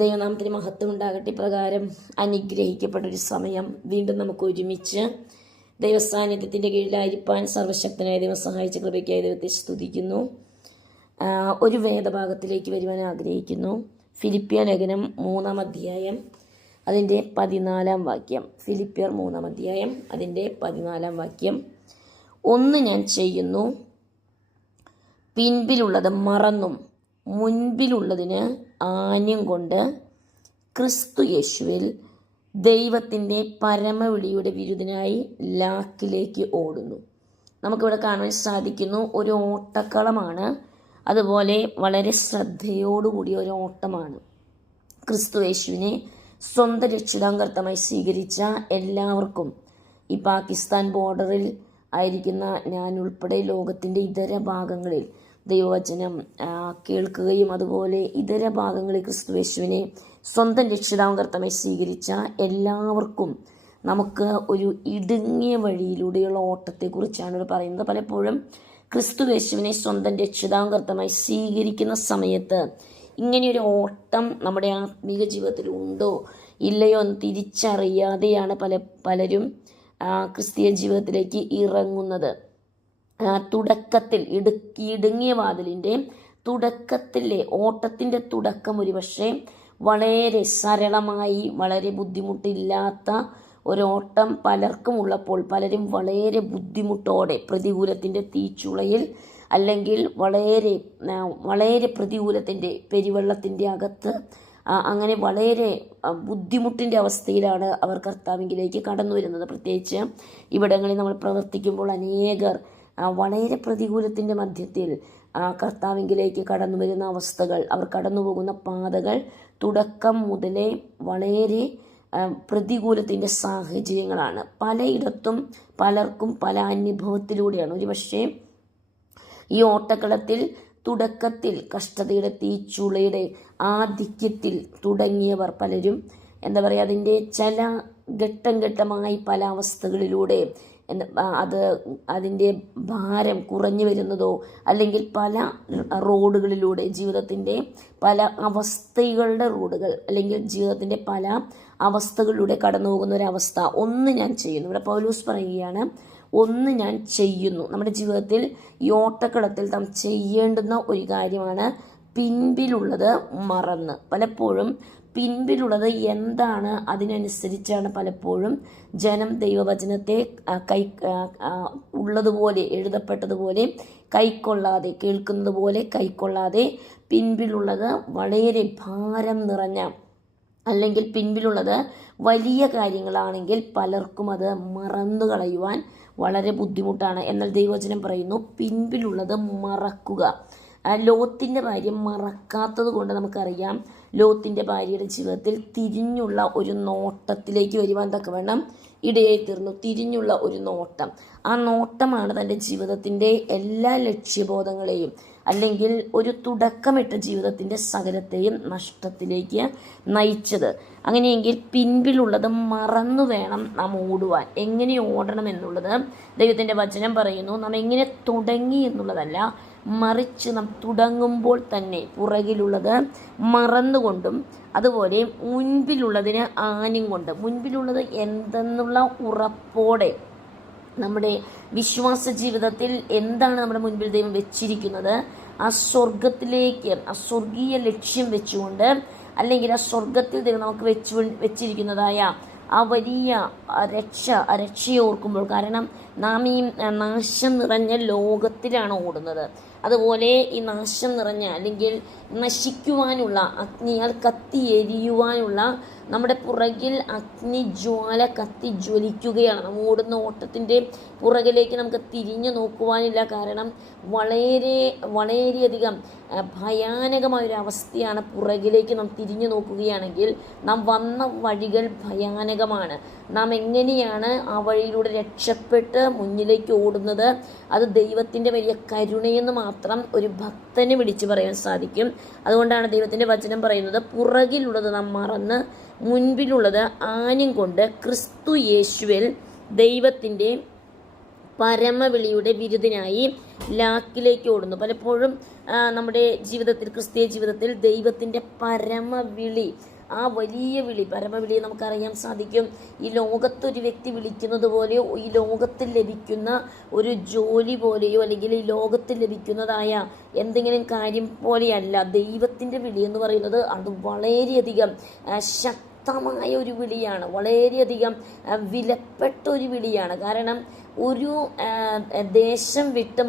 ദൈവനാമത്തിന് മഹത്വം ഉണ്ടാകട്ടെ. പ്രകാരം അനുഗ്രഹിക്കപ്പെട്ടൊരു സമയം വീണ്ടും നമുക്ക് ഒരുമിച്ച് ദൈവസാന്നിധ്യത്തിൻ്റെ കീഴിലായിരിക്കാൻ സർവശക്തനായ ദൈവം സഹായിച്ച കൃപയ്ക്കായി ദൈവത്തെ സ്തുതിക്കുന്നു. ഒരു വേദഭാഗത്തിലേക്ക് വരുവാൻ ആഗ്രഹിക്കുന്നു. ഫിലിപ്പിയ ലേഖനം 3-ാം അധ്യായം അതിൻ്റെ 14-ാം വാക്യം. ഫിലിപ്പിയർ 3-ാം അധ്യായം അതിൻ്റെ 14-ാം വാക്യം. ഒന്ന് ഞാൻ ചെയ്യുന്നു, പിൻപിലുള്ളത് മറന്നും മുൻപിലുള്ളതിന് ആന്യം കൊണ്ട് ക്രിസ്തു യേശുവിൽ ദൈവത്തിൻ്റെ പരമവിളിയുടെ വിരുദ്ധനായി ലാക്കിലേക്ക് ഓടുന്നു. നമുക്കിവിടെ കാണാൻ സാധിക്കുന്നു, ഒരു ഓട്ടക്കളമാണ്. അതുപോലെ വളരെ ശ്രദ്ധയോടുകൂടിയ ഒരു ഓട്ടമാണ്. ക്രിസ്തു യേശുവിനെ സ്വന്തം രക്ഷിതാങ്കർത്തമായി സ്വീകരിച്ച എല്ലാവർക്കും, ഈ പാകിസ്ഥാൻ ബോർഡറിൽ ആയിരിക്കുന്ന ഞാൻ ഉൾപ്പെടെ ലോകത്തിൻ്റെ ഇതര ഭാഗങ്ങളിൽ ദൈവവചനം കേൾക്കുകയും അതുപോലെ ഇതര ഭാഗങ്ങളിൽ ക്രിസ്തുയേശുവിനെ സ്വന്തം രക്ഷിതാങ്കർത്തമായി സ്വീകരിച്ച എല്ലാവർക്കും നമുക്ക് ഒരു ഇടുങ്ങിയ വഴിയിലൂടെയുള്ള ഓട്ടത്തെക്കുറിച്ചാണ് ഇവിടെ പറയുന്നത്. പലപ്പോഴും ക്രിസ്തുയേശുവിനെ സ്വന്തം രക്ഷിതാങ്കർത്തമായി സ്വീകരിക്കുന്ന സമയത്ത് ഇങ്ങനെയൊരു ഓട്ടം നമ്മുടെ ആത്മീക ജീവിതത്തിൽ ഉണ്ടോ ഇല്ലയോ എന്ന് തിരിച്ചറിയാതെയാണ് പലരും ക്രിസ്തീയ ജീവിതത്തിലേക്ക് ഇറങ്ങുന്നത്. തുടക്കത്തിൽ ഇടുങ്ങിയ വാതിലിൻ്റെ തുടക്കത്തിലെ ഓട്ടത്തിൻ്റെ തുടക്കം ഒരുപക്ഷെ വളരെ സരളമായി വളരെ ബുദ്ധിമുട്ടില്ലാത്ത ഒരോട്ടം പലർക്കും ഉള്ളപ്പോൾ പലരും വളരെ ബുദ്ധിമുട്ടോടെ പ്രതികൂലത്തിൻ്റെ തീച്ചുളയിൽ അല്ലെങ്കിൽ വളരെ പ്രതികൂലത്തിൻ്റെ പെരുവെള്ളത്തിൻ്റെ അകത്ത് അങ്ങനെ വളരെ ബുദ്ധിമുട്ടിൻ്റെ അവസ്ഥയിലാണ് അവർ കർത്താവിലേക്ക് കടന്നു വരുന്നത്. പ്രത്യേകിച്ച് ഇവിടങ്ങളിൽ നമ്മൾ പ്രവർത്തിക്കുമ്പോൾ അനേകർ വളരെ പ്രതികൂലത്തിൻ്റെ മധ്യത്തിൽ കർത്താവിലേക്ക് കടന്നു വരുന്ന അവസ്ഥകൾ, അവർ കടന്നു പോകുന്ന പാതകൾ തുടക്കം മുതലേ വളരെ പ്രതികൂലത്തിൻ്റെ സാഹചര്യങ്ങളാണ്. പലയിടത്തും പലർക്കും പല അനുഭവത്തിലൂടെയാണ്. ഒരുപക്ഷെ ഈ ഓട്ടക്കളത്തിൽ തുടക്കത്തിൽ കഷ്ടതയുടെ തീച്ചുളയുടെ ആധിക്യത്തിൽ തുടങ്ങിയവർ പലരും അതിൻ്റെ ചില ഘട്ടമായി പല അവസ്ഥകളിലൂടെ അതിൻ്റെ ഭാരം കുറഞ്ഞു വരുന്നതോ അല്ലെങ്കിൽ പല റോഡുകളിലൂടെ ജീവിതത്തിൻ്റെ പല അവസ്ഥകളുടെ റോഡുകൾ അല്ലെങ്കിൽ ജീവിതത്തിൻ്റെ പല അവസ്ഥകളിലൂടെ കടന്നു പോകുന്ന ഒരവസ്ഥ. ഒന്ന് ഞാൻ ചെയ്യുന്നു. ഇവിടെ പൗലോസ് പറയുകയാണ്, ഒന്ന് ഞാൻ ചെയ്യുന്നു. നമ്മുടെ ജീവിതത്തിൽ ഈ ഓട്ടക്കളത്തിൽ നാം ചെയ്യേണ്ടുന്ന ഒരു കാര്യമാണ് പിൻപിലുള്ളത് മറന്ന്. പലപ്പോഴും പിൻപിലുള്ളത് എന്താണ് അതിനനുസരിച്ചാണ് പലപ്പോഴും ജനം ദൈവവചനത്തെ ഉള്ളതുപോലെ എഴുതപ്പെട്ടതുപോലെ കൈക്കൊള്ളാതെ, കേൾക്കുന്നത് പോലെ കൈക്കൊള്ളാതെ പിൻപിലുള്ളത് വളരെ ഭാരം നിറഞ്ഞ അല്ലെങ്കിൽ പിൻപിലുള്ളത് വലിയ കാര്യങ്ങളാണെങ്കിൽ പലർക്കും അത് മറന്നു കളയുവാൻ വളരെ ബുദ്ധിമുട്ടാണ്. എന്നാൽ ദൈവവചനം പറയുന്നു, പിൻപിലുള്ളത് മറക്കുക. ലോത്തിൻ്റെ ഭാര്യ മറക്കാത്തത് കൊണ്ട് നമുക്കറിയാം, ലോത്തിൻ്റെ ഭാര്യയുടെ ജീവിതത്തിൽ തിരിഞ്ഞുള്ള ഒരു നോട്ടത്തിലേക്ക് വരുവാൻ തക്കവണ്ണം ഇടയായി തീർന്നു. തിരിഞ്ഞുള്ള ഒരു നോട്ടം, ആ നോട്ടമാണ് തൻ്റെ ജീവിതത്തിൻ്റെ എല്ലാ ലക്ഷ്യബോധങ്ങളെയും അല്ലെങ്കിൽ ഒരു തുടക്കമിട്ട ജീവിതത്തിൻ്റെ സകലത്തെയും നഷ്ടത്തിലേക്ക് നയിച്ചത്. അങ്ങനെയെങ്കിൽ പിൻപിലുള്ളത് മറന്നു വേണം നാം ഓടുവാൻ. എങ്ങനെ ഓടണം എന്നുള്ളത് ദൈവത്തിൻ്റെ വചനം പറയുന്നു. നാം എങ്ങനെ തുടങ്ങി എന്നുള്ളതല്ല, മറിച്ച് നാം തുടങ്ങുമ്പോൾ തന്നെ പുറകിലുള്ളത് മറന്നുകൊണ്ടും അതുപോലെ മുൻപിലുള്ളതിന് ആനും കൊണ്ട്, മുൻപിലുള്ളത് എന്തെന്നുള്ള ഉറപ്പോടെ നമ്മുടെ വിശ്വാസ ജീവിതത്തിൽ എന്താണ് നമ്മുടെ മുൻപിൽ ദൈവം വെച്ചിരിക്കുന്നത്, ആ സ്വർഗത്തിലേക്ക്, ആ സ്വർഗീയ ലക്ഷ്യം വെച്ചുകൊണ്ട് അല്ലെങ്കിൽ ആ സ്വർഗത്തിൽ ദൈവം നമുക്ക് വെച്ചിരിക്കുന്നതായ ആ വലിയ രക്ഷയെ ഓർക്കുമ്പോൾ, കാരണം നാം ഈ നാശം നിറഞ്ഞ ലോകത്തിലാണ് ഓടുന്നത്. അതുപോലെ ഈ നാശം നിറഞ്ഞ അല്ലെങ്കിൽ നശിക്കുവാനുള്ള, അഗ്നിയാൽ കത്തി എരിയുവാനുള്ള നമ്മുടെ പുറകിൽ അഗ്നിജ്വാല കത്തി ജ്വലിക്കുകയാണ്. നാം ഓടുന്ന ഓട്ടത്തിൻ്റെ പുറകിലേക്ക് നമുക്ക് തിരിഞ്ഞു നോക്കുവാനില്ല. കാരണം വളരെയധികം ഭയാനകമായൊരവസ്ഥയാണ്. പുറകിലേക്ക് നാം തിരിഞ്ഞു നോക്കുകയാണെങ്കിൽ നാം വന്ന വഴികൾ ഭയാനകമാണ്. നാം എങ്ങനെയാണ് ആ വഴിയിലൂടെ രക്ഷപ്പെട്ട് മുന്നിലേക്ക് ഓടുന്നത്, അത് ദൈവത്തിൻ്റെ വലിയ കരുണയെന്ന് മാത്രം ഒരു ഭക്തന് വിളിച്ചു പറയാൻ സാധിക്കും. അതുകൊണ്ടാണ് ദൈവത്തിൻ്റെ വചനം പറയുന്നത്, പുറകിലുള്ളത് നാം മറന്ന് മുൻപിലുള്ളത് ആനും കൊണ്ട് ക്രിസ്തു യേശുവിൽ ദൈവത്തിൻ്റെ പരമവിളിയുടെ വിരുദിനായി ലാക്കിലേക്ക് ഓടുന്നു. പലപ്പോഴും നമ്മുടെ ജീവിതത്തിൽ, ക്രിസ്തീയ ജീവിതത്തിൽ ദൈവത്തിൻ്റെ പരമവിളി, ആ വലിയ വിളി, പരമവിളിയെ നമുക്കറിയാൻ സാധിക്കും. ഈ ലോകത്തൊരു വ്യക്തി വിളിക്കുന്നത് പോലെയോ, ഈ ലോകത്തിൽ ലഭിക്കുന്ന ഒരു ജോലി പോലെയോ, അല്ലെങ്കിൽ ഈ ലോകത്തിൽ ലഭിക്കുന്നതായ എന്തെങ്കിലും കാര്യം പോലെയല്ല ദൈവത്തിൻ്റെ വിളി എന്ന് പറയുന്നത്. അത് വളരെയധികം ശക്തമായ ഒരു വിളിയാണ്, വളരെയധികം വിലപ്പെട്ട ഒരു വിളിയാണ്. കാരണം ഒരു ദേശം വിട്ട്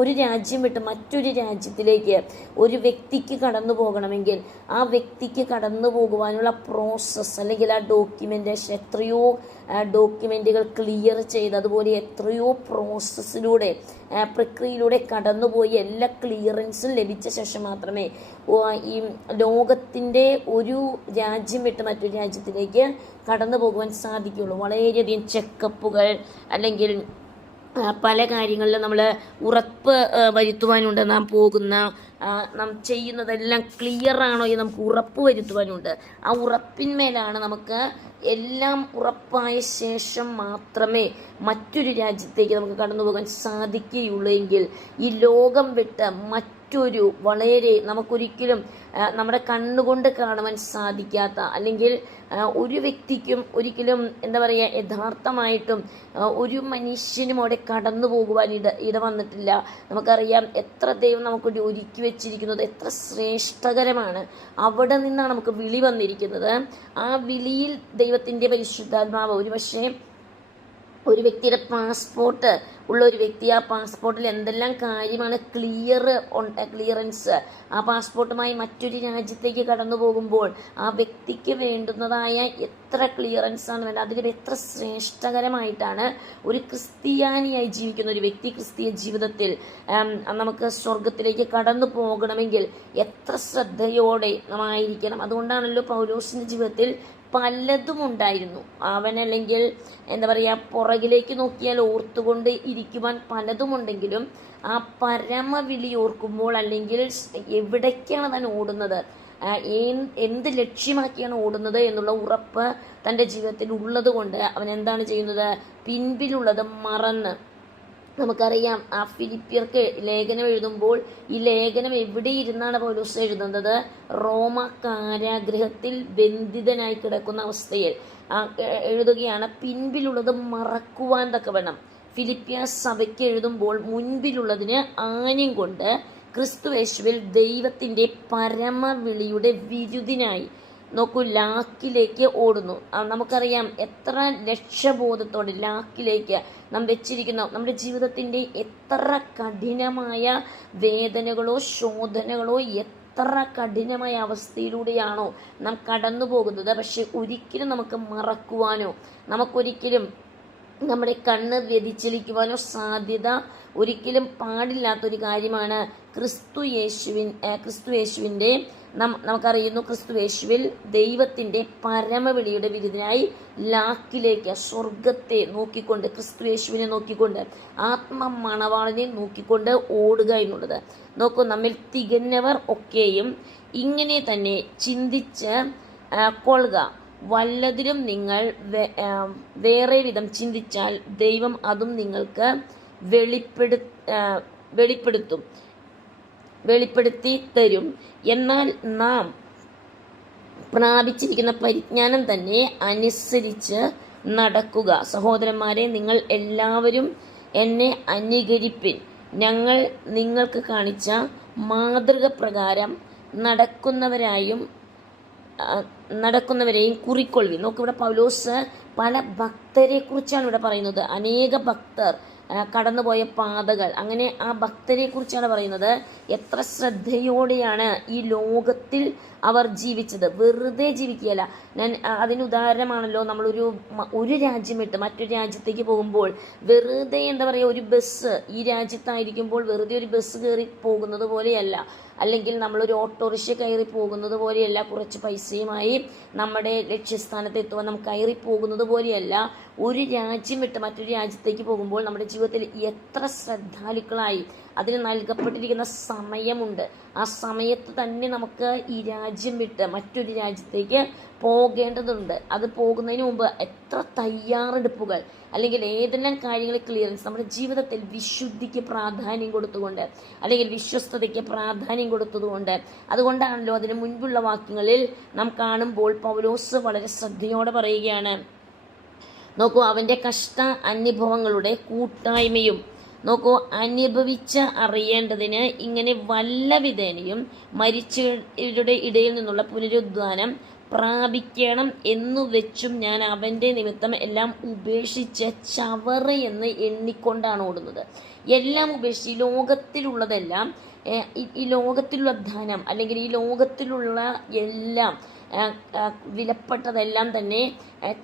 ഒരു രാജ്യം വിട്ട് മറ്റൊരു രാജ്യത്തിലേക്ക് ഒരു വ്യക്തിക്ക് കടന്നു പോകണമെങ്കിൽ ആ വ്യക്തിക്ക് കടന്നു പോകുവാനുള്ള പ്രോസസ്സ്, അല്ലെങ്കിൽ ആ ഡോക്യുമെൻറ്റേഷൻ, എത്രയോ ഡോക്യുമെൻറ്റുകൾ ക്ലിയർ ചെയ്ത്, അതുപോലെ എത്രയോ പ്രോസസ്സിലൂടെ, പ്രക്രിയയിലൂടെ കടന്നുപോയി എല്ലാ ക്ലിയറൻസും ലഭിച്ച ശേഷം മാത്രമേ ഈ ലോകത്തിൻ്റെ ഒരു രാജ്യം വിട്ട് മറ്റൊരു രാജ്യത്തിലേക്ക് കടന്നു പോകുവാൻ സാധിക്കുകയുള്ളൂ. വളരെയധികം ചെക്കപ്പുകൾ, അല്ലെങ്കിൽ പല കാര്യങ്ങളിലും നമ്മൾ ഉറപ്പ് വരുത്തുവാനുണ്ട്. നാം ചെയ്യുന്നതെല്ലാം ക്ലിയർ ആണോ എന്ന് നമുക്ക് ഉറപ്പ് വരുത്തുവാനുണ്ട്. ആ ഉറപ്പിന്മേലാണ് നമുക്ക് എല്ലാം ഉറപ്പായ ശേഷം മാത്രമേ മറ്റൊരു രാജ്യത്തേക്ക് നമുക്ക് കടന്നു പോകാൻ സാധിക്കുകയുള്ളൂ. എങ്കിൽ ഈ ലോകം വിട്ട് മറ്റൊരു വളരെ നമുക്കൊരിക്കലും നമ്മുടെ കണ്ണുകൊണ്ട് കാണുവാൻ സാധിക്കാത്ത, അല്ലെങ്കിൽ ഒരു വ്യക്തിക്കും ഒരിക്കലും എന്താ പറയുക, യഥാർത്ഥമായിട്ടും ഒരു മനുഷ്യനും അവിടെ കടന്നു പോകുവാൻ ഇട വന്നിട്ടില്ല. നമുക്കറിയാം എത്ര ദൈവം നമുക്ക് ഒരുക്കി വെച്ചിരിക്കുന്നത് എത്ര ശ്രേഷ്ഠകരമാണ്. അവിടെ നിന്നാണ് നമുക്ക് വിളി വന്നിരിക്കുന്നത്. ആ വിളിയിൽ ദൈവത്തിൻ്റെ പരിശുദ്ധാത്മാവ് ഒരു വ്യക്തിയുടെ പാസ്പോർട്ട് ഉള്ള ഒരു വ്യക്തി, ആ പാസ്പോർട്ടിൽ എന്തെല്ലാം കാര്യമാണ് ക്ലിയറൻസ്, ആ പാസ്പോർട്ടുമായി മറ്റൊരു രാജ്യത്തേക്ക് കടന്നു പോകുമ്പോൾ ആ വ്യക്തിക്ക് വേണ്ടുന്നതായ എത്ര ക്ലിയറൻസാണ് വേണ്ടത്, അതിൽ എത്ര ശ്രേഷ്ഠകരമായിട്ടാണ് ഒരു ക്രിസ്ത്യാനിയായി ജീവിക്കുന്ന ഒരു വ്യക്തി ക്രിസ്തീയ ജീവിതത്തിൽ നമുക്ക് സ്വർഗത്തിലേക്ക് കടന്നു പോകണമെങ്കിൽ എത്ര ശ്രദ്ധയോടെ ആയിരിക്കണം. അതുകൊണ്ടാണല്ലോ പൗലോസിൻ്റെ ജീവിതത്തിൽ പലതും ഉണ്ടായിരുന്നു. അവനല്ലെങ്കിൽ എന്താ പറയുക, പുറകിലേക്ക് നോക്കിയാൽ ഓർത്തുകൊണ്ട് ഇരിക്കുവാൻ പലതുമുണ്ടെങ്കിലും ആ പരമവിളി ഓർക്കുമ്പോൾ, അല്ലെങ്കിൽ എവിടേക്കാണ് താൻ ഓടുന്നത്, എന്ത് ലക്ഷ്യമാക്കിയാണ് ഓടുന്നത് എന്നുള്ള ഉറപ്പ് തൻ്റെ ജീവിതത്തിൽ ഉള്ളത് കൊണ്ട് അവൻ എന്താണ് ചെയ്യുന്നത്, പിൻപിലുള്ളത് മറന്ന്. നമുക്കറിയാം ആ ഫിലിപ്പിയർക്ക് ലേഖനം എഴുതുമ്പോൾ ഈ ലേഖനം എവിടെ ഇരുന്നാണ് പൗലോസ് എഴുതുന്നത്, റോമ കാരാഗൃഹത്തിൽ ബന്ധിതനായി കിടക്കുന്ന അവസ്ഥയിൽ എഴുതുകയാണ്. പിൻപിലുള്ളത് മറക്കുവാൻ തക്കവണ്ണം ഫിലിപ്പിയ സഭയ്ക്ക് എഴുതുമ്പോൾ മുൻപിലുള്ളതിന് ആഞ്ഞും കൊണ്ട് ക്രിസ്തുയേശുവിൽ ദൈവത്തിൻ്റെ പരമവിളിയുടെ വിരുദിനായി നോക്കൂ ലാക്കിലേക്ക് ഓടുന്നു. നമുക്കറിയാം എത്ര ലക്ഷ്യബോധത്തോടെ ലാക്കിലേക്ക് നാം വെച്ചിരിക്കുന്നു. നമ്മുടെ ജീവിതത്തിൻ്റെ എത്ര കഠിനമായ വേദനകളോ ശോധനകളോ, എത്ര കഠിനമായ അവസ്ഥയിലൂടെയാണോ നാം കടന്നു പോകുന്നത്, പക്ഷെ ഒരിക്കലും നമുക്ക് മറക്കുവാനോ, നമുക്കൊരിക്കലും നമ്മുടെ കണ്ണ് വ്യതിചലിക്കുവാനോ സാധ്യത ഒരിക്കലും പാടില്ലാത്തൊരു കാര്യമാണ് ക്രിസ്തുയേശുവിൻ്റെ നമുക്കറിയുന്നു. ക്രിസ്തുയേശുവിൽ ദൈവത്തിൻ്റെ പരമവിളിയുടെ വിരുദിനായി ലാക്കിലേക്ക്, സ്വർഗത്തെ നോക്കിക്കൊണ്ട്, ക്രിസ്തുയേശുവിനെ നോക്കിക്കൊണ്ട്, ആത്മമണവാളിനെ നോക്കിക്കൊണ്ട് ഓടുക എന്നുള്ളത്. നോക്കൂ, നമ്മിൽ തികഞ്ഞവർ ഒക്കെയും ഇങ്ങനെ തന്നെ ചിന്തിച്ച് കൊള്ളുക. വല്ലതിലും നിങ്ങൾ വേറെ വിധം ചിന്തിച്ചാൽ ദൈവം അതും നിങ്ങൾക്ക് വെളിപ്പെടുത്തി തരും. എന്നാൽ നാം പ്രാപിച്ചിരിക്കുന്ന പരിജ്ഞാനം തന്നെ അനുസരിച്ച് നടക്കുക. സഹോദരന്മാരെ, നിങ്ങൾ എല്ലാവരും എന്നെ അനുകരിപ്പിൻ. ഞങ്ങൾ നിങ്ങൾക്ക് കാണിച്ച മാതൃക പ്രകാരം നടക്കുന്നവരെയും കുറിക്കൊള്ളുവിൻ. നോക്കിവിടെ പൗലോസ് പല ഭക്തരെ കുറിച്ചാണ് ഇവിടെ പറയുന്നത്. അനേക ഭക്തർ കടന്നുപോയ പാതകൾ, അങ്ങനെ ആ ഭക്തരെ കുറിച്ചാണ് പറയുന്നത്. എത്ര ശ്രദ്ധയോടെയാണ് ഈ ലോകത്തിൽ അവർ ജീവിച്ചത്. വെറുതെ ജീവിക്കുകയല്ല. ഞാൻ അതിന് ഉദാഹരണമാണല്ലോ, ഒരു രാജ്യം വിട്ട് മറ്റൊരു രാജ്യത്തേക്ക് പോകുമ്പോൾ വെറുതെ എന്താ പറയുക, ഒരു ബസ് ഈ രാജ്യത്തായിരിക്കുമ്പോൾ വെറുതെ ഒരു ബസ് കയറി പോകുന്നത് പോലെയല്ല, അല്ലെങ്കിൽ നമ്മളൊരു ഓട്ടോറിക്ഷ കയറി പോകുന്നത് പോലെയല്ല, കുറച്ച് പൈസയുമായി നമ്മുടെ ലക്ഷ്യസ്ഥാനത്ത് എത്തുവാൻ നമുക്ക് കയറി പോകുന്നത് പോലെയല്ല. ഒരു രാജ്യം വിട്ട് മറ്റൊരു രാജ്യത്തേക്ക് പോകുമ്പോൾ നമ്മുടെ ജീവിതത്തിൽ എത്ര ശ്രദ്ധാലുക്കളായി അതിന് നൽകപ്പെട്ടിരിക്കുന്ന സമയമുണ്ട്. ആ സമയത്ത് തന്നെ നമുക്ക് ഈ രാജ്യം വിട്ട് മറ്റൊരു രാജ്യത്തേക്ക് പോകേണ്ടതുണ്ട്. അത് പോകുന്നതിന് മുമ്പ് എത്ര തയ്യാറെടുപ്പുകൾ, അല്ലെങ്കിൽ ഏതെല്ലാം കാര്യങ്ങൾ ക്ലിയറൻസ് നമ്മുടെ ജീവിതത്തിൽ വിശുദ്ധിക്ക് പ്രാധാന്യം കൊടുത്തുകൊണ്ട്, അല്ലെങ്കിൽ വിശ്വസ്തതയ്ക്ക് പ്രാധാന്യം കൊടുത്തതുകൊണ്ട്, അതുകൊണ്ടാണല്ലോ അതിന് മുൻപുള്ള വാക്യങ്ങളിൽ നാം കാണുമ്പോൾ പൗലോസ് വളരെ ശ്രദ്ധയോടെ പറയുകയാണ്, നോക്കൂ, അവൻ്റെ കഷ്ട അനുഭവങ്ങളുടെ കൂട്ടായ്മയും, നോക്കൂ, അനുഭവിച്ച് അറിയേണ്ടതിന് ഇങ്ങനെ വല്ല വിധേനയും മരിച്ചവരുടെ ഇടയിൽ നിന്നുള്ള പുനരുദ്ധാനം പ്രാപിക്കണം എന്നു വെച്ചും ഞാൻ അവൻ്റെ നിമിത്തം എല്ലാം ഉപേക്ഷിച്ച് ചവറ് എന്ന് എണ്ണിക്കൊണ്ടാണ് ഓടുന്നത്. എല്ലാം ഉപേക്ഷിച്ച് ഈ ലോകത്തിലുള്ളതെല്ലാം, ഈ ലോകത്തിലുള്ള ധനം, അല്ലെങ്കിൽ ഈ ലോകത്തിലുള്ള എല്ലാം വിലപ്പെട്ടതെല്ലാം തന്നെ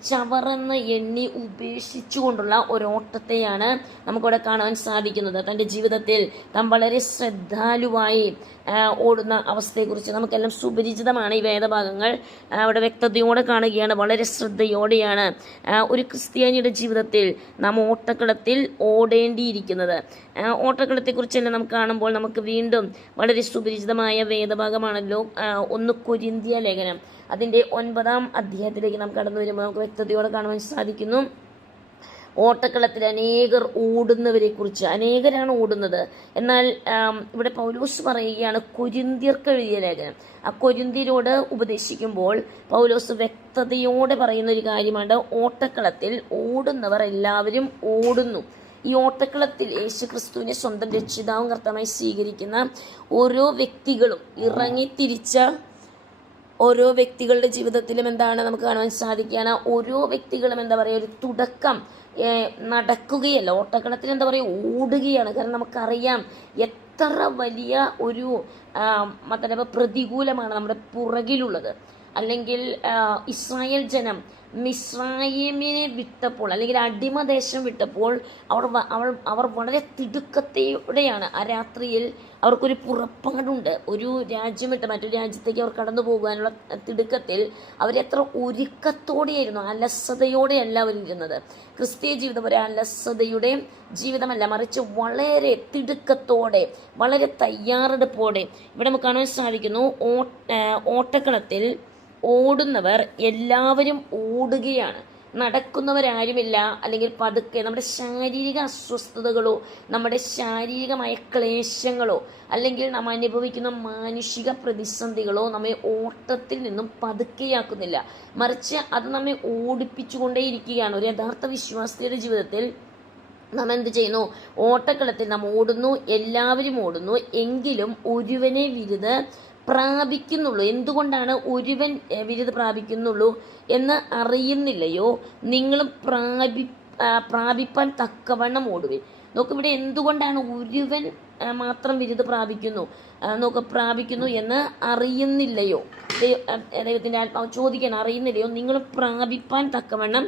ചവറെന്ന് എണ്ണി ഉപേക്ഷിച്ചുകൊണ്ടുള്ള ഒരോട്ടത്തെയാണ് നമുക്കിവിടെ കാണാൻ സാധിക്കുന്നത്. തൻ്റെ ജീവിതത്തിൽ താൻ വളരെ ശ്രദ്ധാലുവായി ഓടുന്ന അവസ്ഥയെക്കുറിച്ച് നമുക്കെല്ലാം സുപരിചിതമാണ്. ഈ വേദഭാഗങ്ങൾ അവിടെ വ്യക്തതയോടെ കാണുകയാണ്, വളരെ ശ്രദ്ധയോടെയാണ് ഒരു ക്രിസ്ത്യാനിയുടെ ജീവിതത്തിൽ നാം ഓട്ടക്കളത്തിൽ ഓടേണ്ടിയിരിക്കുന്നത്. ഓട്ടക്കളത്തെക്കുറിച്ചെല്ലാം നമുക്ക് കാണുമ്പോൾ നമുക്ക് വീണ്ടും വളരെ സുപരിചിതമായ വേദഭാഗമാണല്ലോ 1 കൊരിന്ത്യർ ലേഖനം, അതിൻ്റെ 9-ാം അധ്യായത്തിലേക്ക് നാം കടന്നു വരുമ്പോൾ നമുക്ക് വ്യക്തതയോടെ കാണുവാൻ സാധിക്കുന്നു. ഓട്ടക്കളത്തിൽ അനേകർ ഓടുന്നവരെ കുറിച്ച്, അനേകരാണ് ഓടുന്നത്. എന്നാൽ ഇവിടെ പൗലോസ് പറയുകയാണ് കൊരിന്ത്യർക്ക് എഴുതിയ ലേഖനം. ആ കൊരിന്ത്യരോട് ഉപദേശിക്കുമ്പോൾ പൗലോസ് വ്യക്തതയോടെ പറയുന്ന ഒരു കാര്യമാണ്, ഓട്ടക്കളത്തിൽ ഓടുന്നവർ എല്ലാവരും ഓടുന്നു. ഈ ഓട്ടക്കളത്തിൽ യേശുക്രിസ്തുവിനെ സ്വന്തം രക്ഷിതാവും കർത്താവായി സ്വീകരിക്കുന്ന ഓരോ വ്യക്തികളും ഇറങ്ങിത്തിരിച്ച ഓരോ വ്യക്തികളുടെ ജീവിതത്തിലും എന്താണ് നമുക്ക് കാണുവാൻ സാധിക്കുകയാണ്, ഓരോ വ്യക്തികളും എന്താ പറയുക, ഒരു തുടക്കം നടക്കുകയല്ല, ഓട്ടക്കളത്തിൽ എന്താ പറയുക, ഓടുകയാണ്. കാരണം നമുക്കറിയാം എത്ര വലിയ ഒരു പ്രതികൂലമാണ് നമ്മുടെ പുറകിലുള്ളത്. അല്ലെങ്കിൽ ഇസ്രായേൽ ജനം മിസ്രയീമിനെ വിട്ടപ്പോൾ, അല്ലെങ്കിൽ അടിമദേശം വിട്ടപ്പോൾ അവർ വളരെ തിടുക്കത്തോടെയാണ് ആ രാത്രിയിൽ അവർക്കൊരു പുറപ്പാടുണ്ട്. ഒരു രാജ്യം വിട്ട് മറ്റൊരു രാജ്യത്തേക്ക് അവർ കടന്നു പോകാനുള്ള തിടുക്കത്തിൽ അവരെത്ര ഒരുക്കത്തോടെയായിരുന്നു, അലസതയോടെയല്ല അവരിരുന്നത്. ക്രിസ്തീയ ജീവിതം ഒരു അലസതയുടെ ജീവിതമല്ല, മറിച്ച് വളരെ തിടുക്കത്തോടെ, വളരെ തയ്യാറെടുപ്പോടെ ഇവിടെ നമുക്ക് കാണാൻ സാധിക്കുന്നു. ഓട്ടക്കളത്തിൽ ഓടുന്നവർ എല്ലാവരും ഓടുകയാണ്, നടക്കുന്നവരാരുമില്ല. അല്ലെങ്കിൽ പതുക്കെ നമ്മുടെ ശാരീരിക അസ്വസ്ഥതകളോ, നമ്മുടെ ശാരീരികമായ ക്ലേശങ്ങളോ, അല്ലെങ്കിൽ നാം അനുഭവിക്കുന്ന മാനുഷിക പ്രതിസന്ധികളോ നമ്മെ ഓട്ടത്തിൽ നിന്നും പതുക്കെയാക്കുന്നില്ല, മറിച്ച് അത് നമ്മെ ഓടിപ്പിച്ചുകൊണ്ടേയിരിക്കുകയാണ്. ഒരു യഥാർത്ഥ വിശ്വാസിയുടെ ജീവിതത്തിൽ നാം എന്ത് ചെയ്യുന്നു? ഓട്ടക്കളത്തിൽ നാം ഓടുന്നു, എല്ലാവരും ഓടുന്നു, എങ്കിലും ഒരുവനെ വിരുത് പ്രാപിക്കുന്നുള്ളൂ. എന്തുകൊണ്ടാണ് ഒരുവൻ വിരുത് പ്രാപിക്കുന്നുള്ളൂ എന്ന് അറിയുന്നില്ലയോ? നിങ്ങളും പ്രാപിപ്പാൻ തക്കവണ്ണം ഓടുവിൻ. നോക്കിവിടെ എന്തുകൊണ്ടാണ് ഒരുവൻ മാത്രം വിരുത് പ്രാപിക്കുന്നു എന്ന് അറിയുന്നില്ലയോ? ദൈവത്തിൻ്റെ ആത്മാവ് ചോദിക്കാൻ, അറിയുന്നില്ലയോ? നിങ്ങൾ പ്രാപിപ്പാൻ തക്കവണ്ണം